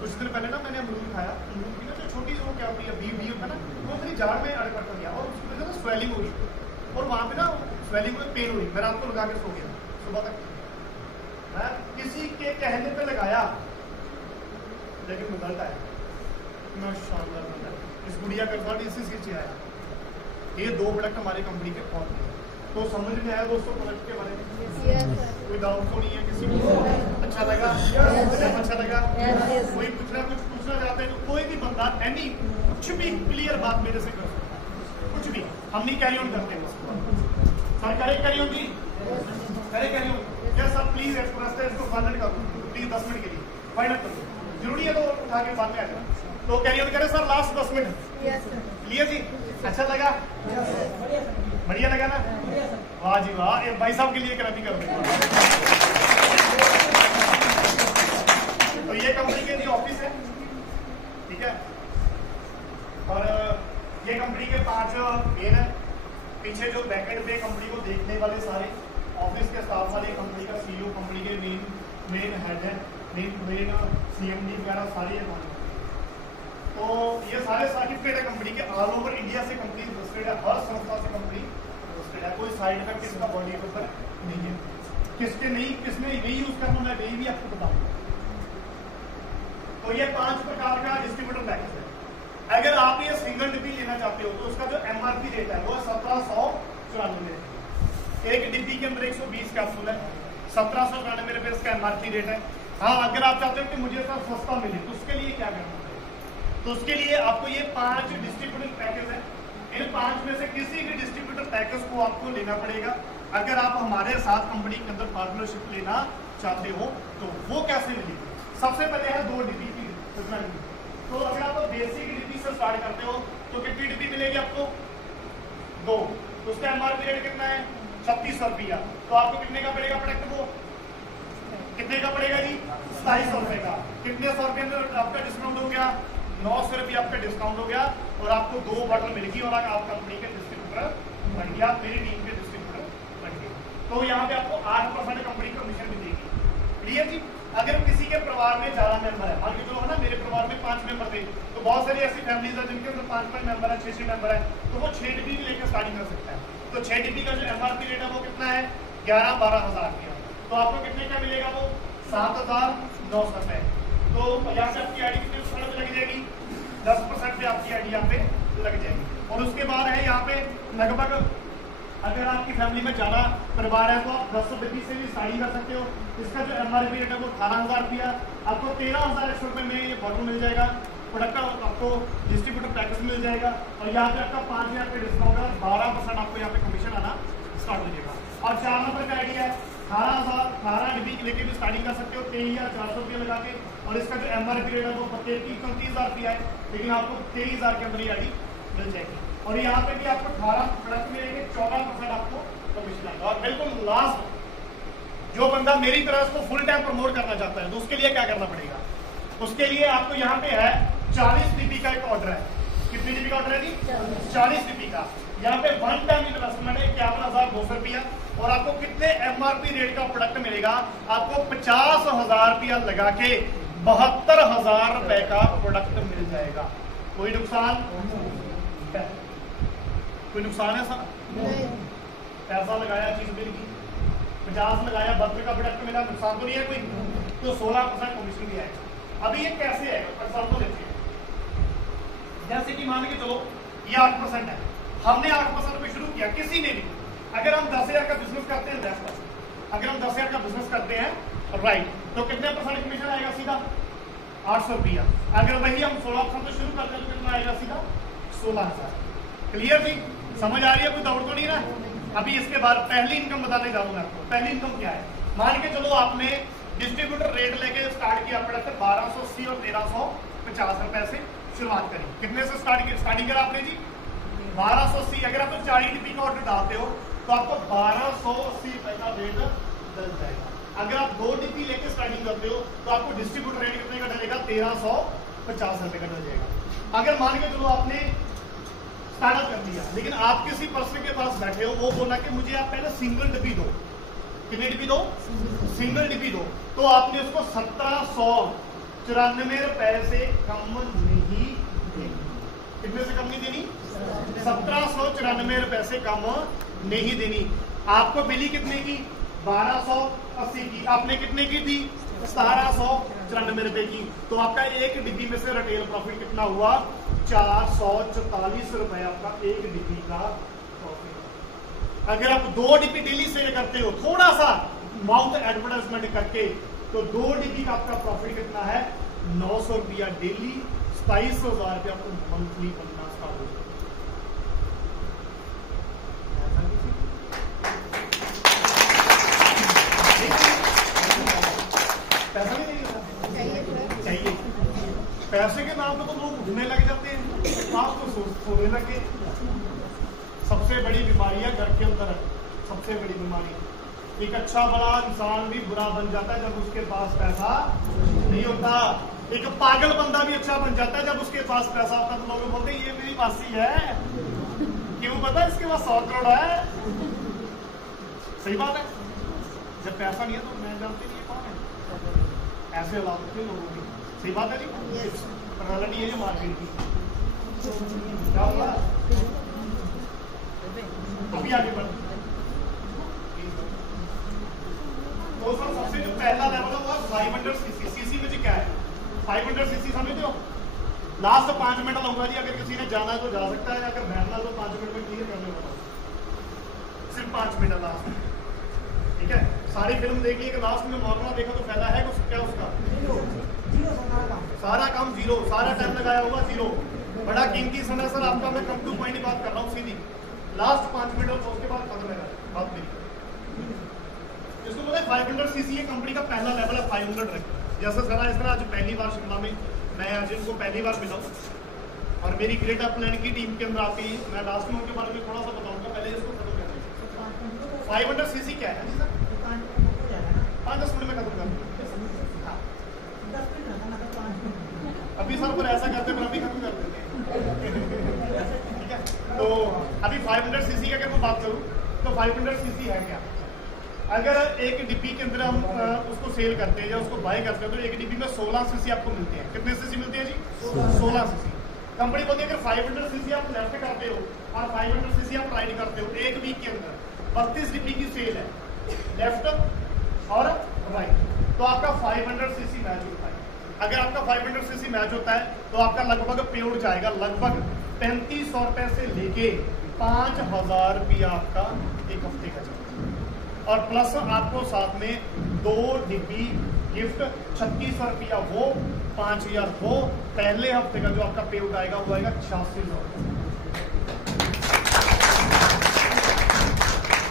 कुछ दिन पहले ना मैंने अमरूद खाया, अमरूद की ना जो छोटी जो क्या होती है बी होता है ना, वो मेरी जाड़ में अड़कट हो गया और उसकी वजह से स्वेलिंग हो गई, और वहां पे ना स्वेलिंग में पेन हुई। मैं रात को लगा के सो गया, सुबह तक मैं किसी के कहने पे लगाया, लेकिन रिजल्ट आया। इतना शानदार रिजल्ट, इस गुड़िया का रिजल्ट इसी चीज से आया। ये 2 प्रोडक्ट हमारी कंपनी के बहुत हैं। तो समझ में आया दोस्तों प्रोडक्ट के बारे में? कोई डाउट तो नहीं है किसी को? अच्छा लगा? अच्छा लगा? कोई कुछ पूछना चाहते हैं तो कोई भी बंदा एनी कुछ भी क्लियर बात मेरे से कर सकता है, कुछ भी। हम नहीं कैरी ऑन करते बस। सर करे कैरी ऑन जी, करे कैरी ऑन। क्या सर प्लीज इसको फाइनल करो प्लीज, 10 मिनट के लिए फाइनल करो। जरूरी है तो उठा के बाद में आ जाना। तो कैरी ऑन करें सर, लास्ट 10 मिनट लिए जी। अच्छा लगा? बढ़िया लगा ना? वाह जी वाह, भाई साहब के लिए क्लैपिंग कर देंगे। तो ये कंपनी के लिए ऑफिस है, ठीक है, और ये कंपनी के 5 मेन है। पीछे जो बैकेंड पे कंपनी को देखने वाले सारे ऑफिस के स्टाफ वाले, कंपनी का सीईओ, कंपनी के मेन हेड है, मेन सीएमडी वगैरह सारे है। तो ये सारे सर्टिफिकेट है कंपनी के, ऑल ओवर इंडिया से कंपनी रजिस्टर्ड है, हर संस्था से कंपनी रजिस्टर्ड है। कोई साइड इफेक्ट इसका बॉडी के ऊपर नहीं है। किसने नहीं यूज करना, मैं वही भी आपको बताऊंगा। तो ये 5 प्रकार का डिस्ट्रीब्यूटर पैकेज है। अगर आप ये सिंगल डिब्बी लेना चाहते हो तो उसका जो एमआरपी रेट है वो 1794। एक डिब्बी के अंदर 120 कैप्सूल है, 1794 रुपए इसका एमआरपी रेट है। हाँ, अगर आप चाहते हो कि मुझे सर सस्ता मिले तो उसके लिए क्या करना है? तो उसके लिए आपको ये 5 डिस्ट्रीब्यूटर पैकेज है। इन 5 में से किसी भी डिस्ट्रीब्यूटर पैकेज को आपको लेना पड़ेगा। अगर आप हमारे साथ कंपनी के अंदर पार्टनरशिप लेना चाहते हो तो वो कैसे मिलेगी? सबसे पहले है 2 डिब्बी की तो अगर आप बेसिक डिपी से स्टार्ट करते हो तो कितनी डिपी मिलेगी आपको? 2। उसका एमआरपी रेट कितना है? 3600 रुपया। तो आपको कितने का पड़ेगा प्रोडक्ट? वो कितने का पड़ेगा जी? 2700 रुपए का। कितने 100 रुपए अंदर आपका डिस्काउंट हो गया? 900 रुपया आपका डिस्काउंट हो गया और आपको 2 बॉटल मिलेगी और आप कंपनी के डिस्ट्रीब्यूटर बन गया, मेरी टीम के डिस्ट्रीब्यूटर बन गए। तो यहाँ पे आपको 8% कंपनी कमीशन मिलेगी। क्लियर जी? अगर किसी के परिवार में ज्यादा मेंबर है, मान के चलो है ना, मेरे परिवार में 5 मेंबर थे, तो बहुत सारी ऐसी फैमिलीज है जिनके अंदर 5 मेंबर है, 6 मेंबर है, तो वो 6 डिपी भी लेकर स्टार्टिंग कर सकता है। तो 6 डिपी का जो एमआरपी रेट है वो कितना है? 11-12 हजार रुपया। तो आपको कितने का मिलेगा? वो 7,900 रुपए। तो यहाँ से आपकी आईडी कितने % पे लग जाएगी? 10% पे आपकी आईडी यहाँ पे लग जाएगी। और उसके बाद है यहाँ पे लगभग, अगर आपकी फैमिली में ज्यादा परिवार है तो आप 10 डिपी से भी स्टार्टिंग कर सकते हो। इसका जो एमआरपी रेट है वो 18,000 रुपया। आपको 13,100 रुपए में ये बॉटल मिल जाएगा। प्रोडक्ट का आपको डिस्ट्रीब्यूटर पैकेज मिल जाएगा और यहाँ पे आपका 5,000 रुपये डिस्काउंट है, 12% आपको यहाँ पे कमीशन आना स्टार्ट हो जाएगा। और 4 नंबर का आइडिया है, 18 डिबी लेके भी स्टार्टिंग कर सकते हो 23,400 रुपये लगा के। और इसका जो एमआरपी रेट है वो 30,000 रुपया है, लेकिन आपको 23,000 के अंदर ही आईडी मिल जाएगी। और यहाँ पे भी आपको 18 प्रोडक्ट मिलेंगे, 14% आपको कमीशन आएगा। और बिल्कुल लास्ट, जो बंदा मेरी तरह इसको फुल टाइम प्रमोट करना चाहता है तो उसके लिए क्या करना पड़ेगा? उसके लिए आपको यहाँ पे है 40 डीपी का एक ऑर्डर है। कितनी डीपी का ऑर्डर है जी? 40 डीपी का। यहाँ पे 1 टाइम इन्वेस्टमेंट है 51,200 रुपया और आपको कितने एमआरपी रेट का प्रोडक्ट मिलेगा? आपको 50,000 रुपया लगा के 72,000 रुपए का प्रोडक्ट मिल जाएगा। कोई नुकसान? कोई नुकसान है सर? पैसा लगाया, चीज मिल गई, 50 लगाया, 72 का प्रोडक्ट मिला, नुकसान तो नहीं है कोई? तो 16% कमीशन भी आएगा। अभी ये कैसे है एग्जाम्पल देते हैं। जैसे कि मान के चलो ये 8% है, हमने 8% पे शुरू किया, किसी ने भी। अगर हम 10,000 का बिजनेस करते हैं 10%, अगर हम 10,000 का बिजनेस करते हैं राइट, तो कितने % कमीशन आएगा? सीधा 800 रुपया। अगर वही हम 16% से शुरू करते हैं तो कितना आएगा? सीधा 16,000। क्लियर जी? समझ आ रही है? कोई दौड़ तो नहीं रहा? अभी इसके बाद पहली इनकम बताने जाऊंगा आपको। पहली इनकम क्या है? मान के चलो आपने डिस्ट्रीब्यूटर रेट लेके स्टार्ट किया प्रोडक्ट 1280 और 1350 रुपए से शुरुआत करी। कितने से स्टार्टिंग करा आपने जी? 1280। अगर आप 40 डीपी का ऑर्डर डालते हो तो आपको 1280 रुपए का रेट डल जाएगा। अगर आप 2 डीपी लेके स्टार्टिंग करते हो तो आपको डिस्ट्रीब्यूटर रेट कितने का डलेगा? 1350 रुपए का डल जाएगा। अगर मान के चलो आपने स्टार्टअप कर दिया, लेकिन आप किसी पर्सन के पास बैठे हो, वो बोला कि मुझे आप पहले सिंगल डिपी दो। कितनी डिपी दो? सिंगल डिपी दो। तो आपने उसको 1794 रुपए से कम नहीं देनी। कितने से कम नहीं देनी? 1794 रुपए से कम नहीं देनी। आपको बिली कितने की? 1280 की। आपने कितने की थी? 1794 रुपए की। तो आपका एक डिब्बी में से रिटेल प्रॉफिट कितना हुआ? 444 रुपए आपका एक डिब्बी का प्रॉफिट। अगर आप 2 डिब्बी डेली सेल करते हो, थोड़ा सा माउथ एडवर्टाइजमेंट करके, तो 2 डिब्बी का आपका प्रॉफिट कितना है? 900 रुपया डेली, 27,000 रुपया आपको मंथली बनना स्टार्ट हो जाएगा। पैसा नहीं चाहिए। पैसे के नाम पे तो लोग उठने लग जाते हैं, आप तो सोने लगे। सबसे बड़ी बीमारी है घर के अंदर, सबसे बड़ी बीमारी। एक अच्छा बड़ा इंसान भी बुरा बन जाता है जब उसके पास पैसा नहीं होता। एक पागल बंदा भी अच्छा बन जाता है जब उसके पास पैसा होता है। तो लोग बोलते हैं ये मेरी मासी है, क्यों? पता है इसके पास 100 करोड़ है। सही बात है। जब पैसा नहीं है तो मैं जानती नहीं कौन है। ऐसे हालात होते लोगों की। सही बात है जी? प्रॉब्लम ये है मार्केट की। क्या हुआ? अभी आगे बढ़। तो सर सबसे जो पहला लेवल है वो 500 सीसी। सीसी में क्या है? 500 सीसी समझते हो? लास्ट 5 मिनट लूंगा जी। अगर किसी ने जाना है तो जा सकता है, अगर बैठना तो 5 मिनट में क्लियर करने वाला। सिर्फ 5 मिनट लास्ट। ठीक है? सारी फिल्म देख ली, लास्ट में मौका देखा तो फायदा है कुछ? क्या उसका? सारा काम जीरो। सारा टाइम लगाया होगा जीरो। बड़ा कीमती समय सर आपका। मैं कम टू पॉइंट बात कर रहा हूँ सीधी। लास्ट 5 मिनट और उसके बाद खत्म है बात मेरी। इसको बोले 500 सीसी ये कंपनी का पहला लेवल है। 500 रख जैसे सर इस तरह आज पहली बार शिमला में मैं आज इनको पहली बार मिला हूँ और मेरी ग्रेट अप प्लान की टीम के अंदर आती है। मैं लास्ट में उनके बारे में थोड़ा सा बताऊंगा, पहले इसको खत्म कर दें। 500 सीसी क्या है सर? 5-10 मिनट में खत्म कर दूँ। अभी सर पर ऐसा करते हैं, अभी खत्म कर देते हैं। ठीक है, तो अभी 500 सीसी की अगर मैं बात करूँ तो 500 सीसी है क्या? अगर एक डिब्बी के अंदर हम उसको सेल करते हैं या उसको बाय करते हैं तो एक डिब्बी में 16 सीसी आपको मिलते हैं। कितने सीसी मिलते हैं जी? 16 सीसी। कंपनी बोलती है अगर 500 सीसी आप लेफ्ट करते हो और 500 सीसी आप राइट करते हो, एक वीक के अंदर 32 डिब्बी की सेल है लेफ्ट और राइट, तो आपका 500 सीसी मैच होता है। अगर आपका 500 सीसी मैच होता है तो आपका लगभग पेड जाएगा लगभग 3500 रुपए से लेके 5000 रुपया आपका एक हफ्ते का जाएगा, और प्लस आपको साथ में 2 डिब्बी गिफ्ट 3600 रुपया वो 5000 वो पहले हफ्ते का जो आपका पेड आएगा वो आएगा 8600।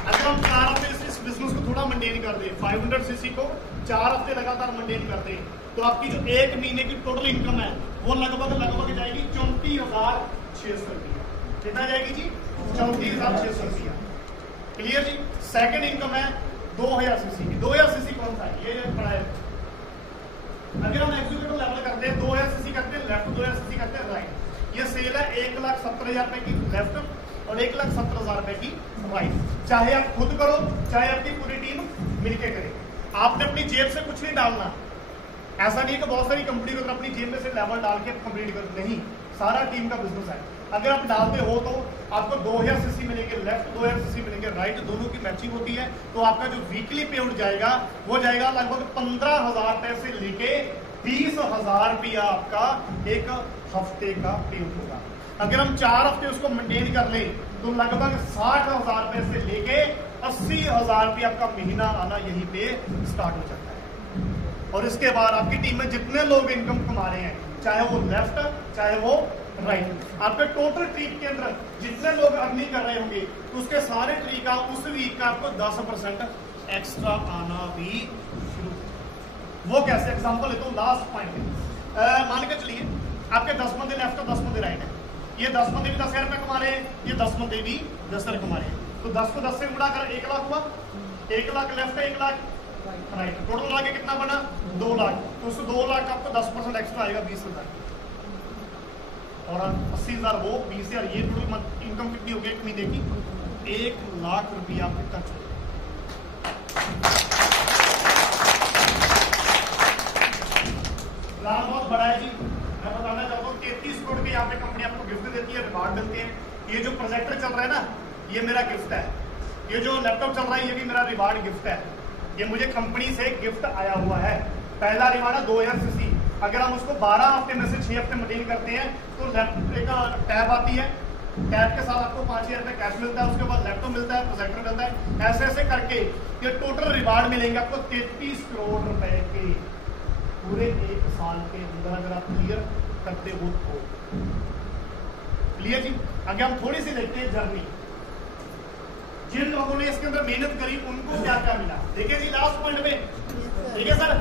अगर हम 4 हफ्ते इस बिजनेस को थोड़ा मेंटेन कर दें, 500 सीसी को 4 हफ्ते लगातार मेंटेन कर दें, तो आपकी जो 1 महीने की टोटल इनकम है वो लगभग जाएगी 34,600 रुपया। कितना जाएगी जी? 34,600 रुपया। क्लियर जी? सेकंड इनकम है 2000 सीसी की। 2000 सीसी कौन सा है? ये पड़ा है। अगर हम एग्जीक्यूटिव लेवल करते हैं 2000 सीसी करते हैं लेफ्ट, 2000 सीसी करते हैं राइट। ये सेल है 1,70,000 रुपए की लेफ्ट और 1,70,000 रुपए की राइट। चाहे आप खुद करो चाहे आपकी पूरी टीम मिलकर करे, आपने अपनी जेब से कुछ नहीं डालना। ऐसा नहीं है कि बहुत सारी कंपनी को अपनी जेब में से लेवल डाल के कंप्लीट करो, नहीं, सारा टीम का बिजनेस है। अगर आप डालते हो तो आपको 2000 सीसी मिलेंगे लेफ्ट, 2000 सीसी मिलेंगे राइट, दोनों की मैचिंग होती है, तो आपका जो वीकली पेमेंट जाएगा वो जाएगा लगभग 15,000 रुपए से लेके 20,000 रुपया आपका एक हफ्ते का पेमेंट होगा। अगर हम 4 हफ्ते उसको मेंटेन कर लें तो लगभग 60,000 रुपए से लेके 80,000 रुपया आपका महीना आना यहीं पे स्टार्ट हो जाता है। और इसके बाद आपकी टीम में जितने लोग इनकम कमा रहे हैं, चाहे वो लेफ्ट चाहे वो राइट, आपके टोटल ट्रीप के अंदर जितने लोग अर्निंग कर रहे होंगे तो उसके सारे ट्रीप का उस वीक का आपको 10% एक्स्ट्रा आना भी शुरू। वो कैसे? एग्जांपल लेता हूँ लास्ट पॉइंट। मान के चलिए आपके 10 बंदे लेफ्ट और 10 बंदे राइट है। ये 10 बंदे भी 10,000 रुपए कमा रहे हैं, ये 10 बंदे भी 10,000 कमा रहे हैं, तो 10 को 10 से गुणा कर 1 लाख हुआ। 1 लाख लेफ्ट है, 1 लाख राइट, टोटल लाके कितना बना? 2 लाख। तो उस 2 लाख का आपको 10% एक्स्ट्रा आएगा 20,000 और 80,000 वो 20,000। ये टोटल इनकम कितनी होगी एक महीने की? 1 लाख रुपया आपके टच हो। प्लान बहुत बड़ा है जी। मैं बताना चाहता हूँ 33 करोड़ के यहाँ पे कंपनी आपको गिफ्ट देती है, रिवार्ड मिलते हैं। ये जो प्रोजेक्टर चल रहा है ना, ये मेरा गिफ्ट है। ये जो लैपटॉप चल रहा है ये भी मेरा रिवार्ड गिफ्ट है। ये मुझे कंपनी से गिफ्ट आया हुआ है। पहला रिवार्ड है 2000 सीसी। अगर हम उसको 12 हफ्ते में से 6 हफ्ते मेंटेन करते हैं तो एक टैब आती है, टैब के साथ आपको 5,000 रुपए कैश मिलता है, उसके बाद लैपटॉप मिलता है, प्रोजेक्टर मिलता है। ऐसे ऐसे करके ये टोटल रिवार्ड मिलेंगे आपको 33 करोड़ रुपए के पूरे 1 साल के अंदर, अगर आप क्लियर करते हो तो। क्लियर जी? आगे हम थोड़ी सी देखते हैं जर्नी। जिन लोगों ने इसके अंदर मेहनत करी उनको क्या क्या मिला, देखिए जी लास्ट पॉइंट में। ठीक है सर?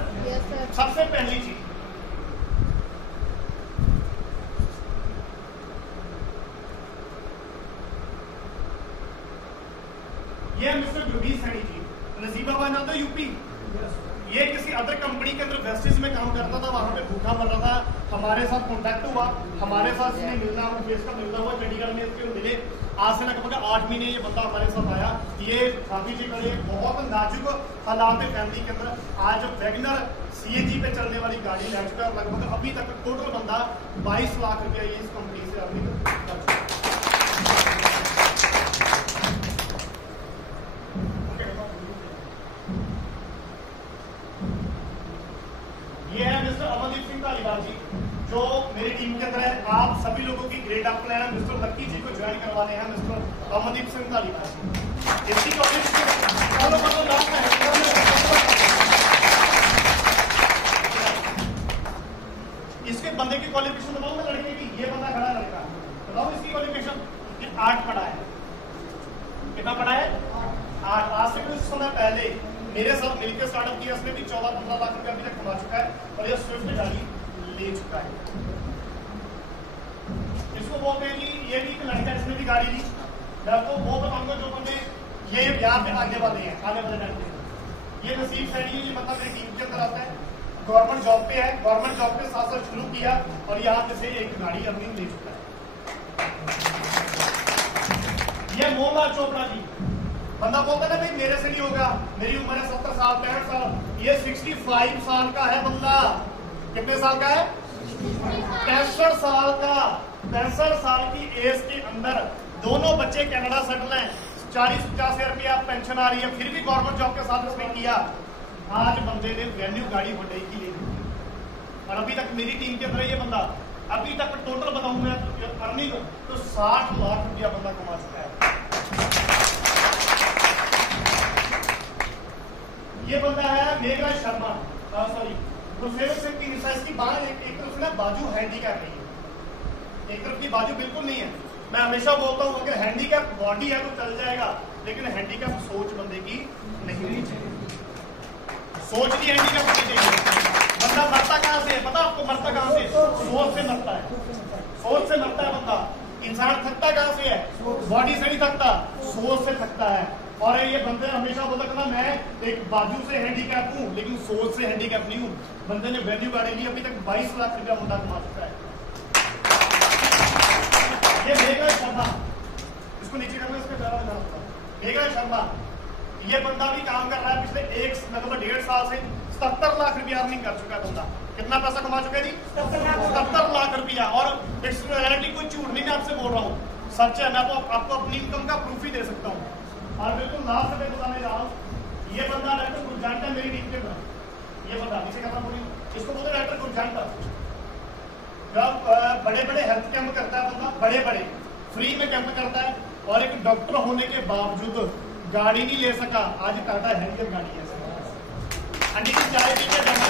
सबसे पहली चीज ये मिस्टर गुरबीर सैनी जी, नजीबाबाद नाम था यूपी। ये किसी अदर कंपनी के अंदर वेस्टेज में काम करता था, वहां पे भूखा मर रहा था। हमारे साथ कॉन्टैक्ट हुआ, हमारे साथ इसने मिलना फेस का मिलना हुआ, चंडीगढ़ में इसके मिले। आज से लगभग 8 महीने ये बंदा हमारे साथ आया। ये काफी जी करे बहुत नाजुक हालात है फैमिली के अंदर। आज वैगनर सीएनजी पे चलने वाली गाड़ी ले चुका है। लगभग अभी तक टोटल बंदा 22 लाख रुपया ये इस कंपनी से अर्निंग कर चुका है। ये है मिस्टर अमनदीप सिंह धालीवाल जी, जो मेरी टीम के अंदर है। आप सभी लोगों की ग्रेट अप प्लान है। मिस्टर लक्की जी को ज्वाइन करवाने हैं मिस्टर अमनदीप सिंह धालीवाल जी। इसकी इसके बंदे की क्वालिफिकेशन बताऊं मैं लड़के की? ये बंदा खड़ा लड़का, बताओ इसकी क्वालिफिकेशन? 8 पढ़ा है। कितना पढ़ा है? 8। आज से कुछ समय पहले मेरे साथ मिलकर स्टार्टअप किया, इसने भी 14-15 लाख रुपया अभी तक कमा चुका है और ये स्विफ्ट गाड़ी ले चुका है। इसको बोलते हैं कि ये भी एक लड़का, इसने भी गाड़ी ली। मैं आपको वो बताऊंगा जो बंदे ये यहाँ पे आने वाले हैं, आने वाले टाइम पे ये नसीब सैनी है, ये मतलब मेरी टीम के अंदर आता है, गवर्नमेंट जॉब पे है, गवर्नमेंट जॉब पे 7 साल शुरू किया और यहाँ पे से एक गाड़ी अर्निंग ले चुका है। ये मोहम्मद चोपड़ा जी, बंदा बोलता है ना भाई मेरे से नहीं होगा, मेरी उम्र है 70 साल 65 साल, ये 65 साल का है बंदा। कितने साल का है? 65 साल का। 65 साल की एज के अंदर दोनों बच्चे कनाडा सेटल हैं, 40-50 हजार रुपया पेंशन आ रही है, फिर भी गवर्नमेंट जॉब के साथ उसने किया। आज बंदे ने वेन्यू गाड़ी हुंडई की ले ली और अभी तक मेरी टीम के अंदर ये बंदा अभी तक टोटल बताऊं मैं अर्निंग तो 60 लाख रुपया बंदा कमा चुका है। ये बंदा है मेघराज शर्मा, सॉरी गुरसेवक सिंह की मिसाइल की बात। एक तरफ से ना बाजू हैंडीकैप नहीं है, एक तरफ की बाजू बिल्कुल नहीं है। मैं हमेशा बोलता हूँ अगर हैंडीकैप बॉडी है तो चल जाएगा, लेकिन हैंडीकैप सोच बंदे की नहीं होनी चाहिए। सोच की हैंडीकैप होनी चाहिए। बंदा मरता कहां से है पता आपको? मरता कहां से? सोच से मरता है, सोच से मरता है बंदा। इंसान थकता कहां से है? बॉडी से नहीं थकता, सोच से थकता है। और ये बंदे हमेशा बोलता था मैं एक बाजू से हैंडीकैप हूं लेकिन सोच से हैंडीकैप नहीं हूं। बंदे ने वैल्यू गाड़ी ली, अभी तक 22 लाख रुपया बंदा कमा चुका है। ये मेघराज शर्मा, इसको नीचे करना, इसका मेघराज शर्मा, ये बंदा भी काम कर रहा है पिछले 1.5 साल से 70 लाख रुपया अर्निंग कर चुका है बंदा। कितना पैसा कमा चुका है जी? 70 लाख रुपया। और इट्स रियलिटी, कोई झूठ नहीं मैं आपसे बोल रहा हूँ, सच है। मैं आपको अपनी इनकम का प्रूफ ही दे सकता हूँ। और बिल्कुल लास्ट में बताने जा रहा हूँ, ये बंदा डॉक्टर गुरजंट है मेरी टीम के अंदर। ये बंदा नीचे करना बोली, इसको बोलते डॉक्टर गुरजंट। बड़े बड़े हेल्थ कैंप करता है बंदा, बड़े बड़े फ्री में कैंप करता है और एक डॉक्टर होने के बावजूद गाड़ी नहीं ले सका। आज टाटा हैरियर गाड़ी है। अंडी की चाय पी के जाना,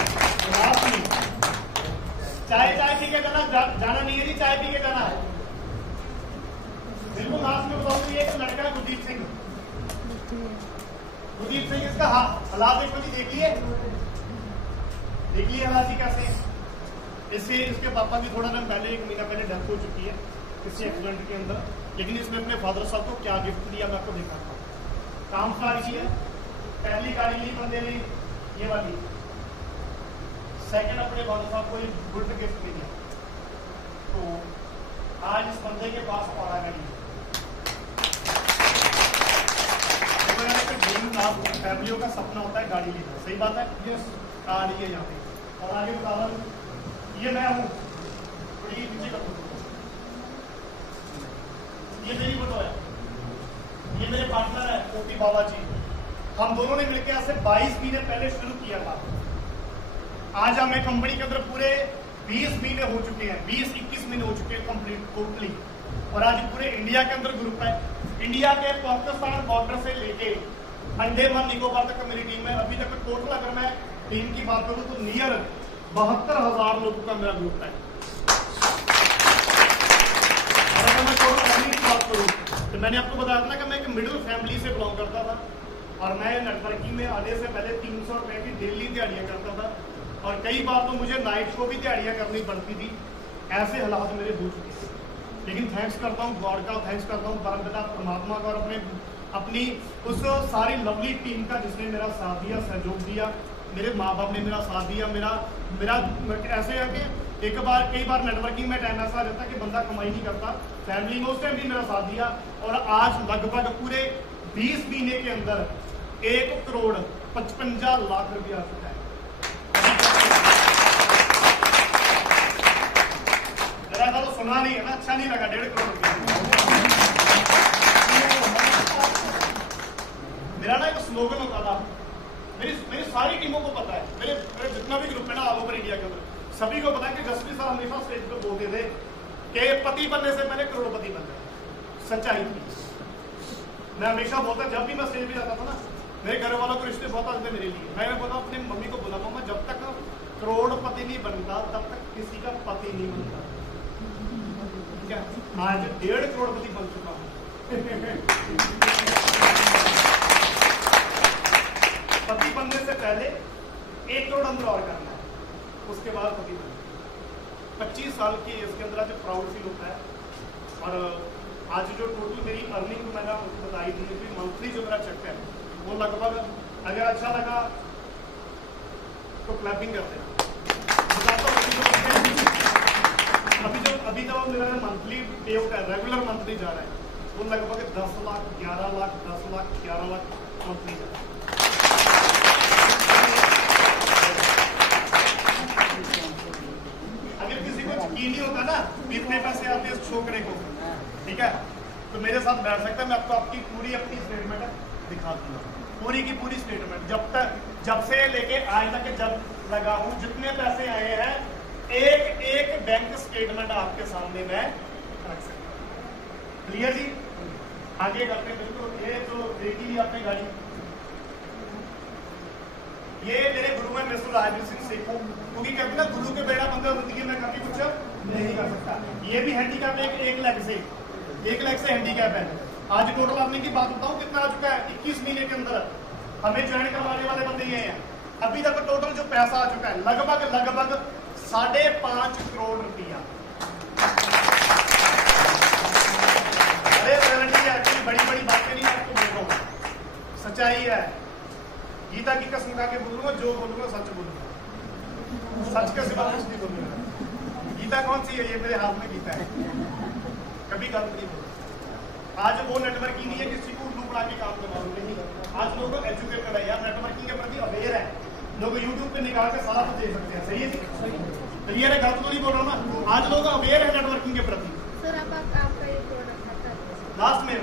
चाय पी के जाना नहीं है जी, चाय पी के जाना है। बिल्कुल लास्ट में बताऊँ ये एक लड़का है गुरदीप सिंह, इसका हालात देखो जी, देखिए हालात जी कैसे। इसके पापा की थोड़ा दिन पहले, 1 महीना पहले डेथ हो चुकी है किसी एक्सीडेंट के अंदर, लेकिन इसने अपने फादर साहब को क्या गिफ्ट दिया मैं आपको दिखाता हूँ। काम स्टार्ट की है, पहली गाड़ी ली बंदे ने ये वाली, सेकंड अपने फादर साहब को एक गुड गिफ्ट दिया। तो आज इस बंदे के पास और गाड़ी है। फैमिलियों का सपना होता है गाड़ी लेना, सही बात है। यस, कार लिए जाते हैं। और आगे बता रहा हूँ, ये मैं हूँ, नीचे कर दो, ये मेरी फोटो है, ये मेरे पार्टनर है ओपी बाबा जी। हम दोनों ने मिलकर ऐसे 22 महीने पहले शुरू किया था। आज हमें कंपनी के अंदर पूरे 20 महीने हो चुके हैं, 20-21 महीने हो चुके हैं कंप्लीट टोटली। और आज पूरे इंडिया के अंदर ग्रुप है। इंडिया के पाकिस्तान बॉर्डर से लेके अंडमान निकोबार तक मेरी टीम है। अभी तक टोटल अगर मैं टीम की बात करूं तो नियर 72,000 लोगों का मेरा ग्रुप है। और अगर मैं टोटल अर्निंग की बात करूं तो मैंने आपको बताया था ना कि मैं एक मिडिल फैमिली से बिलोंग करता था और मैं नेटवर्किंग में आने से पहले 300 रुपए की डेली दिहाड़ियां करता था और कई बार तो मुझे नाइट को भी दिहाड़ियां करनी पड़ती थी। ऐसे हालात मेरे हो चुके थे, लेकिन थैंक्स करता हूँ गॉड का, थैंक्स करता हूँ परमपिता परमात्मा का और अपनी उस सारी लवली टीम का जिसने मेरा साथ दिया, सहयोग दिया। मेरे माँ बाप ने मेरा साथ दिया। मेरा ऐसे है कि कई बार नेटवर्किंग में टाइम ऐसा रहता है कि बंदा कमाई नहीं करता, फैमिली में उस टाइम भी मेरा साथ दिया। और आज लगभग पूरे 20 महीने के अंदर 1,55 लाख रुपया आ चुका है। मेरा तो सुना नहीं है ना, अच्छा नहीं लगा। 1.5 करोड़ रुपया मेरा ना एक स्लोगन होता था, मेरी सारी टीमों को पता है, मेरे जितना भी ग्रुप है ना ऑल ओवर इंडिया के अंदर, सभी को पता है कि जसप्रीत सर हमेशा स्टेज पे बोलते थे कि पति बनने से पहले करोड़पति बनना है। सच्चाई थी। मैं हमेशा बोलता, जब भी मैं स्टेज पे जाता था ना, मेरे घर वालों को रिश्ते बहुत आते थे मेरे लिए। मैं बोला अपनी मम्मी को बोला, मम्मा जब तक करोड़पति नहीं बनता तब तक किसी का पति नहीं बनता। ठीक है, आज 1.5 करोड़पति बन चुका हूँ। पति बनने से पहले 1 करोड़ अंदर और करना है, उसके बाद पति बने। 25 साल की इसके अंदर आज प्राउड फील होता है। और आज जो टोटल मेरी अर्निंग तो मैंने आपको बताई थी, मंथली जो मेरा चेक है वो लगभग, अगर अच्छा लगा तो क्लैपिंग करते हैं। अभी जो मेरा मंथली पे आउट है, रेगुलर मंथली जा रहा है, वो लगभग 10 लाख 11 लाख 10 लाख 11 लाख मंथली जा रहा है। अगर किसी को यकीन नहीं होता ना कितने पैसे आते हैं इस छोकरे को, ठीक है, तो मेरे साथ बैठ सकता है। मैं आपको आपकी पूरी अपनी स्टेटमेंट दिखा दूंगा, पूरी की पूरी स्टेटमेंट, जब से लेके आज तक जब लगा हूं जितने पैसे आए हैं, एक एक बैंक स्टेटमेंट आपके सामने मैं रख सकता हूं। क्लियर जी? आगे करते बिल्कुल। ये जो देखी ली आपने गाड़ी, ये मेरे गुरु हैं मिस्टर राजवीर सिंह सेखो, क्योंकि कहते ना गुरु के बेड़ा बंदा जिंदगी में कभी कुछ नहीं कर सकता। ये भी हैंडीकैप है, एक लेग से हैंडीकैप है। आज टोटल अर्निंग की बात बताऊं कितना आ चुका है, 21 महीने के अंदर हमें ज्वाइन करवाने वाले बंदे ये हैं। अभी तक टोटल जो पैसा आ चुका है लगभग 5.5 करोड़ रुपया। अरे बड़ी बड़ी बातें नहीं आपको बोल रहा हूँ, सच्चाई है। गीता की कसम खा के बोलूंगा, जो बोलूंगा सच बोलूंगा, सच के सिवा कुछ नहीं बोलूंगा। गीता कौन सी है? ये मेरे हाथ में गीता है, कभी गलत नहीं बोलूंगा। आज वो नेटवर्किंग नहीं है किसी को उल्लू पड़ा के काम करवा नहीं। आज लोग एजुकेटेड है यार, नेटवर्किंग के प्रति अवेयर है, लोग यूट्यूब पे निकाल के सारा कुछ देख सकते हैं। सही है, क्लियर है, गलत तो नहीं बोल रहा हूँ ना। आज लोग अवेयर है नेटवर्किंग के प्रति। सर आप आपका ये प्रोडक्ट लास्ट में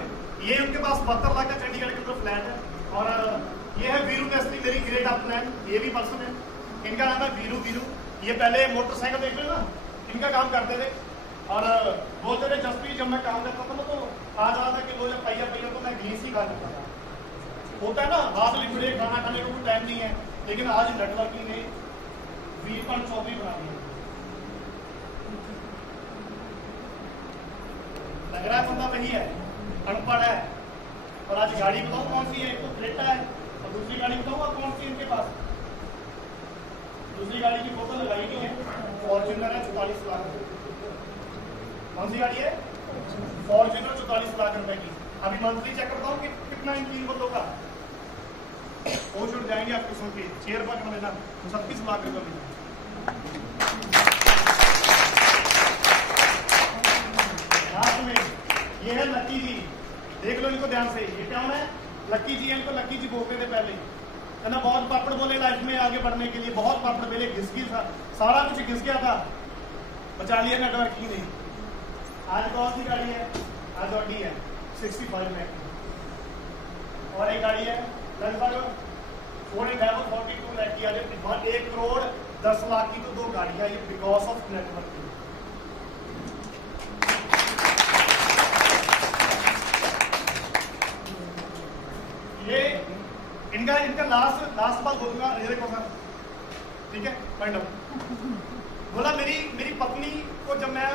ये उनके पास 72 लाख का चंडीगढ़ के अंदर फ्लैट है। और ये है Veeru Nestlé, very great of plan, ये भी पर्सन है, इनका नाम है वीरू। ये पहले मोटरसाइकिल देख लो ना, इनका काम करते थे। और बोलते थे जस्पी जब मैं काम करता था ना, तो आ रहा था कि वो जब पहिया तो मैं घीस ही खा सकता था। होता है ना, हाथ लिखड़े खाना खाने को कोई टाइम नहीं है, लेकिन आज नेटवर्किंग ने वीरपन चौधरी बना दिया। लग रहा है बंदा वही है, अनपढ़ है। और आज गाड़ी बताऊं कौन सी है, एक तो क्रेटा है और दूसरी गाड़ी बताऊंगा कौन सी इनके पास। दूसरी गाड़ी की फोटो लगाई नहीं है, फॉर्च्यूनर है 44 लाख। कौन सी गाड़ी है? फॉर्च्यूनर 44 लाख रुपए की। अभी मंथली चेक करता हूँ कि कितना इन बंदों का वो जुड़ जाएंगे आपको सुन के। चेयर पर मिलना 36 लाख रुपए मिलेगा। लास्ट में ये है लक्की जी, देख लो इनको ध्यान से। ये क्या है? लक्की जी है, इनको लक्की जी बोलते थे पहले, है ना। बहुत पापड़ बोले लाइफ में आगे बढ़ने के लिए, बहुत पापड़ बोले, घिस गई था, सारा कुछ घिस गया था, बचा लिया नेटवर्किंग नहीं। आज कौन सी गाड़ी है? आज ऑडी है 65 लाख। और एक गाड़ी है लगभग 42 लाख की। आज 1 करोड़ 10 लाख की तो 2 गाड़ियां, ये बिकॉज ऑफ नेटवर्किंग। ये इनका लास्ट बात बोलूंगा। ये देखो सर, ठीक है, पॉइंट आउट बोला। मेरी पत्नी को जब मैं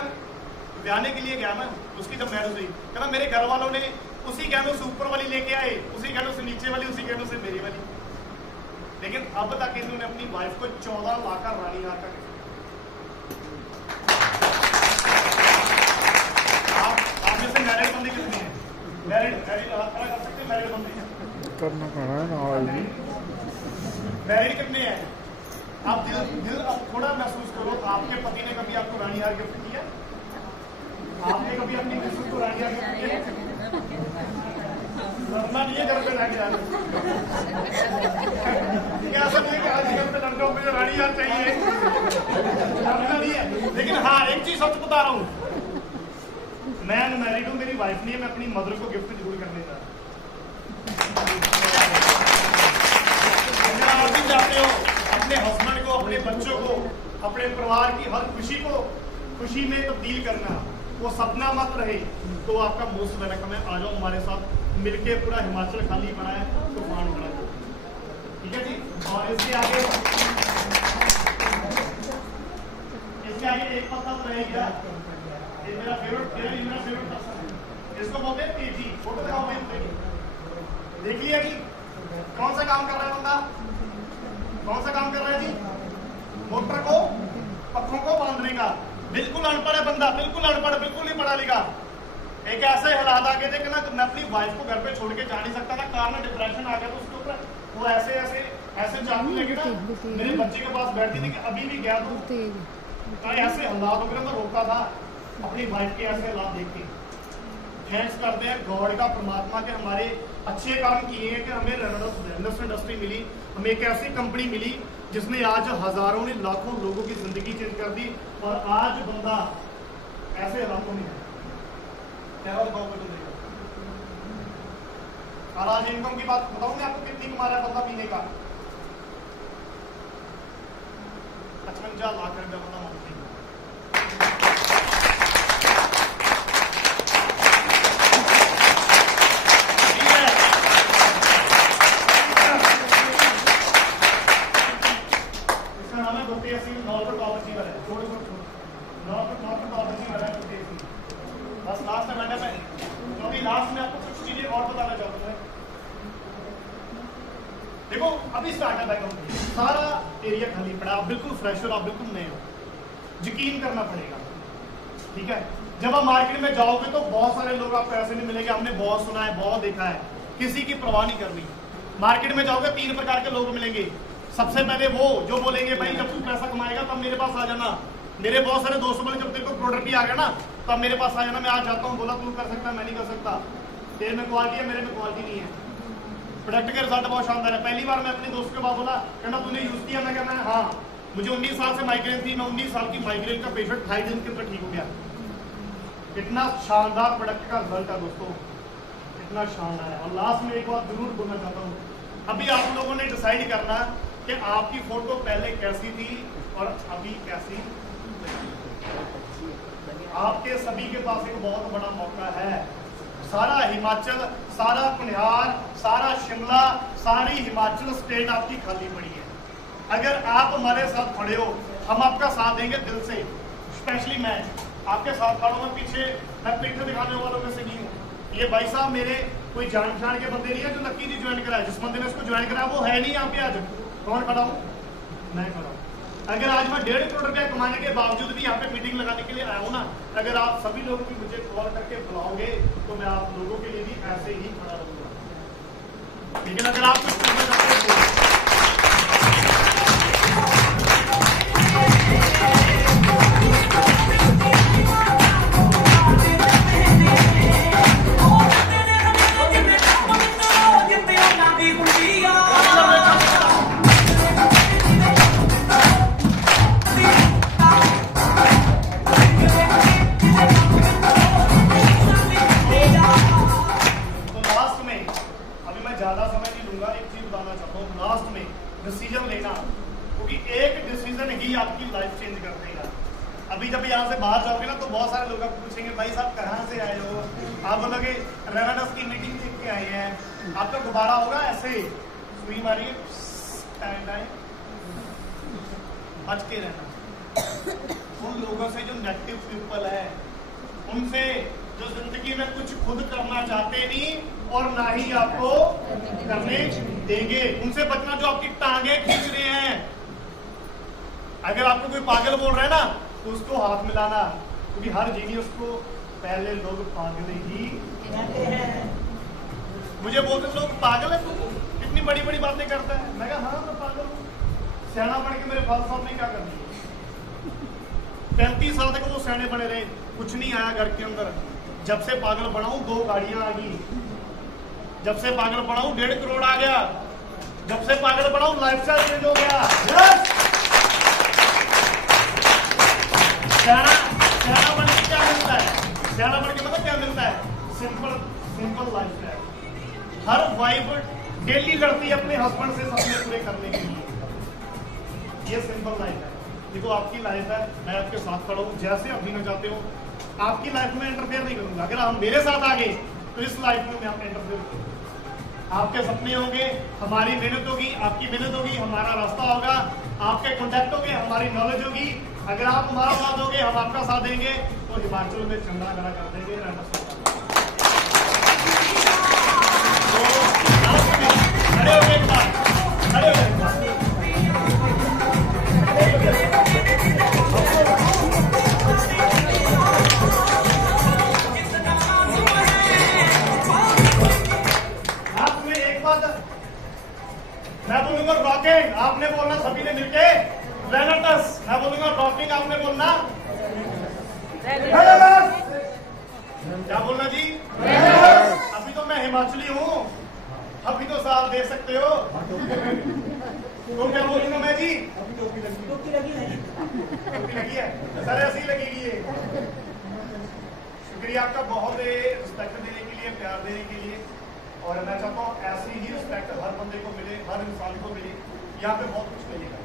ब्याने के लिए गया ना, उसकी जब मैरिज हुई, कहना मेरे घर वालों ने उसी गहनों से ऊपर वाली लेके आए, उसी गहनों से नीचे वाली, उसी गहनों से मेरी वाली। लेकिन अब तक इन्होंने अपनी वाइफ को 14 लाख का रानी हार का आप में से मैरिड बंदे कितने हैं? मैरिड हाथ खड़ा कर सकते हैं? मैरिड बंदे करना पड़ा है ना। मैरिड कितने हैं? आप दिल अब थोड़ा महसूस करो, आपके पति ने कभी आपको रानी हार गिफ्ट किया? आपने कभी अपनी मिसेस को रानी हार गिफ्ट किया? लड़ना नहीं है घर पे रानी हार। ऐसा नहीं है कि आज घर पे लड़का मुझे रानी हार चाहिए, लड़ना नहीं है। लेकिन हाँ, एक चीज सच बता रहा हूँ, मैं अनमैरिड हूँ, मेरी वाइफ नहीं है, मैं अपनी मदर को गिफ्ट जरूर करने जा रहा हूँ। आप भी चाहते हो अपने हस्बैंड को, अपने बच्चों को, अपने परिवार की हर खुशी को खुशी में तब्दील करना, वो सपना मत रहे, तो आपका मोस्ट वेलकम है। आ जाओ हमारे साथ मिलके, पूरा हिमाचल खाली पड़ा है, तूफान बना है, ठीक है जी। और इसके आगे एक पत्ता तो रहेगा, ये मेरा फेवरेट पर्सन है, इसको बोलते हैं तेजी। फोटो दिखाओ, देख लिया कि कौन सा काम कर रहा है बंदा? कौन सा काम कर रहा है जी? मोटर को, पत्थरों को बांधने का। बिल्कुल अनपढ़ है बंदा, बिल्कुल अनपढ़, बिल्कुल नहीं पढ़ा लिखा। एक ऐसे हालात आ गए थे कि ना मैं अपनी वाइफ को घर पे छोड़ के जा नहीं सकता था, कार में डिप्रेशन आ गया तो उसके ऊपर वो ऐसे ऐसे ऐसे चाकू लेके ना मेरे बच्चे के पास बैठती थी कि अभी भी गया तो ऐसे हालात हो गए, मैं रोकता था अपनी वाइफ के ऐसे हालात देख के। थैंक्स करते हैं गॉड का, परमात्मा के, हमारे अच्छे काम किए हैं कि हमें रेनोल्ड्स इंडस्ट्री मिली, हमें एक ऐसी कंपनी मिली जिसने आज हजारों ने लाखों लोगों की जिंदगी चेंज कर दी। और आज बंदा ऐसे हालातों में है। और आज इनकम की बात बताऊं मैं आपको, कितनी कमा रहा है बंदा महीने का? 55 लाख रुपया बंदा मंथली। इसका नाम है Gupte Singh, north top achiever है। नॉर्थ टॉप अचीवर है गुप्ते सिंह। बस लास्ट में मैंने क्योंकि लास्ट में आपको कुछ चीजें और बताना चाहता हूँ। देखो अभी स्टार्टअप है कंपनी, सारा एरिया खाली पड़ा, आप बिल्कुल फ्रेश हो, आप बिल्कुल नए हो, यकीन करना पड़ेगा, ठीक है। जब आप मार्केट में जाओगे तो बहुत सारे लोग आपको ऐसे नहीं मिलेंगे, हमने बहुत सुना है, बहुत देखा है, किसी की परवाह नहीं करनी। मार्केट में जाओगे 3 प्रकार के लोग मिलेंगे। सबसे पहले वो जो बोलेंगे भाई जब तू पैसा कमाएगा तब मेरे पास आ जाना। मेरे बहुत सारे दोस्तों बोले जब तेरे को प्रोडक्ट भी आ गया ना तब मेरे पास आ जाना, मैं आज जाता हूँ। बोला तू कर सकता, मैं नहीं कर सकता, तेरे में क्वालिटी है, मेरे में क्वालिटी नहीं है। प्रोडक्ट के रिजल्ट बहुत शानदार है। पहली बार मैं अपने दोस्त के पास बोला, कहना तूने यूज किया? मैं कहना हाँ, मुझे 19 साल से माइग्रेन थी, मैं 19 साल की माइग्रेन का पेशेंट 2.5 दिन के अंदर ठीक हो गया। इतना शानदार प्रोडक्ट का रिजल्ट है दोस्तों, इतना शानदार है। और लास्ट में एक बात जरूर बोलना चाहता हूँ, अभी आप लोगों ने डिसाइड करना कि आपकी फोटो पहले कैसी थी और अभी कैसी। आपके सभी के पास एक बहुत बड़ा मौका है। सारा हिमाचल, सारा कुनिहार, सारा शिमला, सारी हिमाचल स्टेट आपकी खाली पड़ी है। अगर आप हमारे साथ खड़े हो, हम आपका साथ देंगे दिल से। स्पेशली मैं आपके साथ खड़ा हूं, पीछे मैं पीछे दिखाने वालों में से नहीं हूँ। ये भाई साहब मेरे कोई जान पहचान के बंदे नहीं है जो लक्की जी ज्वाइन कराए। जिस बंदे ने उसको ज्वाइन कराया वो है नहीं यहाँ पे आज। कौन खड़ा हूँ? मैं खड़ा हूँ। अगर आज मैं 1.5 करोड़ रुपया कमाने के बावजूद भी यहाँ पे मीटिंग लगाने के लिए आया हूँ ना, अगर आप सभी लोग भी मुझे कॉल करके बुलाओगे तो मैं आप लोगों के लिए भी ऐसे ही खड़ा रहूंगा। लेकिन अगर आप कुछ करना चाहते हो डिसीजन लेना, क्योंकि एक डिसीजन ही आपकी लाइफ चेंज कर देगा। अभी जब यहाँ से बाहर जाओगे ना तो बहुत सारे लोग आपको पूछेंगे भाई साहब कहाँ से आए हो? आप बोलोगे रेनाडस की मीटिंग देख के आए हैं। आपका गुब्बारा होगा ऐसे सुई मारिए, बच के रहना उन लोगों से जो नेगेटिव पीपल है, उनसे जो जिंदगी में कुछ खुद करना चाहते नहीं और ना ही आपको करने देंगे। उनसे बचना जो आपकी टांगे खींच रहे हैं। अगर आपको कोई पागल बोल रहा है ना तो उसको हाथ मिलाना, क्योंकि हर जीनियस को पहले लोग पागल ही कहते हैं। मुझे बोलते लोग पागल है, तू इतनी बड़ी बड़ी बातें करता है। मैं कहा हाँ मैं पागल हूँ, सियाना बन के मेरे फादर साहब ने क्या कर दिया। 35 साल तक वो सियाने बने रहे, कुछ नहीं आया घर के अंदर। जब से पागल बनाऊं 2 गाड़ियां आ गई। जब से पागल बनाऊं 1.5 करोड़ आ गया। जब से पागल बनाऊं लाइफस्टाइल चेंज हो गया। सियाना बन के क्या मिलता है? सियाना बन के मतलब क्या मिलता है? सिंपल लाइफ है। हर वाइफ डेली लड़ती है अपने हस्बैंड से सपने पूरे करने के लिए। ये सिंपल लाइफ है। देखो आपकी लाइफ है, मैं आपके साथ खड़ा हूँ। जैसे आप जीना चाहते हो आपकी लाइफ में इंटरफेयर नहीं करूंगा। अगर आप मेरे साथ आ गए तो इस लाइफ में मैं आप इंटरफेयर करूंगा। आपके सपने होंगे, हमारी मेहनत होगी, आपकी मेहनत होगी, हमारा रास्ता होगा, आपके कॉन्टैक्ट होंगे, हमारी नॉलेज होगी। अगर आप हमारा साथ दोगे, हम आपका साथ देंगे तो हिमाचल में चंदा गड़ा कर देंगे। खड़े हो गए, खड़े हो गए। बोलना क्या बोलना जी? अभी तो मैं हिमाचली हूँ, अभी तो साफ देख सकते हो। तो क्या बोलूंगा मैं जी? टोपी लगी है सर, ऐसी लगेगी ये। शुक्रिया आपका बहुत रिस्पेक्ट देने के लिए, प्यार देने के लिए। और मैं चाहता हूँ ऐसी ही रिस्पेक्ट हर बंदे को मिले, हर इंसान को मिले। यहाँ पे बहुत कुछ मिलेगा।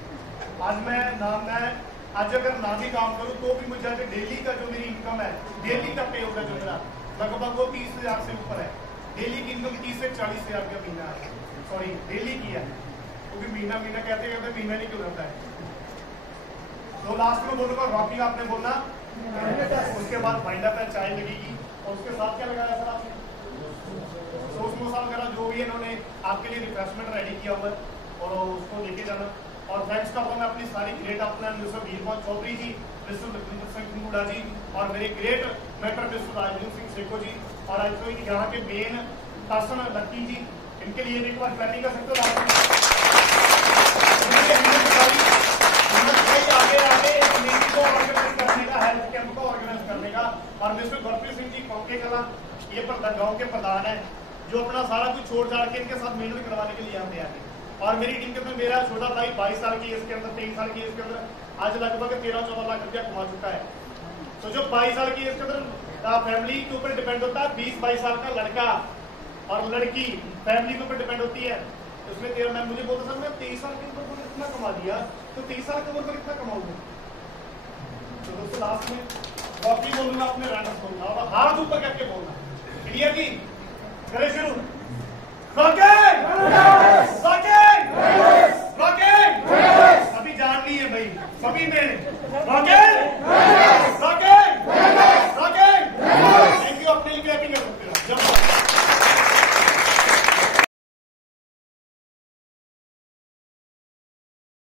आज अगर ना भी काम करूँ तो भी मुझे डेली का जो मेरी इनकम है, डेली का पे होगा जो मेरा लगभग वो 30,000 से ऊपर है। डेली की इनकम 30 से 40,000 का महीना है, सॉरी डेली की है, क्योंकि महीना कहते महीना नहीं क्यों रहता है। तो लास्ट में बोलूंगा रॉकिंग आपने बोलना, उसके बाद फाइंड अप है, चाय लगेगी और उसके साथ क्या लगाया सर आपने? सॉस मसाला वगैरह जो भी इन्होंने आपके लिए रिफ्रेशमेंट रेडी किया हुआ है और उसको लेके जाना। और थैंक्स करता हूँ मैं अपनी सारी ग्रेट अपना मिस्टर वीरपाल चौधरी जी, मिस्टर लखविंदर सिंह हुडा जी और मेरे great mentor mister Rajveer Singh Sekhon ji और आज तो यहाँ के मेन पर्सन लक्की जी, इनके लिए एक बार क्लैपिंग कर सकते हो। आगे मीटिंग को ऑर्गेनाइज करने का, हेल्थ कैंप को ऑर्गेनाइज करने का। और मिस्टर गुरप्रीत सिंह जी कौके कला ये गाँव के प्रधान है, जो अपना सारा कुछ छोड़ छाड़ के इनके साथ मेहनत करवाने के लिए यहाँ पे आए। और मेरी टीम के अंदर मेरा छोटा भाई 22 साल की एज के अंदर, 23 साल की एज के अंदर आज लगभग 13-14 लाख रुपया कमा चुका है। तो जो 22 साल की एज के अंदर फैमिली के ऊपर डिपेंड होता है, 20-22 साल का लड़का और लड़की फैमिली के ऊपर डिपेंड होती है। उसमें मैं मुझे बोलता सर मैं 23 साल की उम्र पर इतना कमा दिया, तो 23 साल की उम्र पर कितना कमाऊंगा? तो दोस्तों लास्ट में कॉपी बोलूंगा, अपने रैंडम बोलना और हाथ ऊपर करके बोलना। क्लियर जी? करें शुरू। रॉकिंग रॉकिंग रॉकिंग, अभी जान नहीं है भाई सभी में। रॉकिंग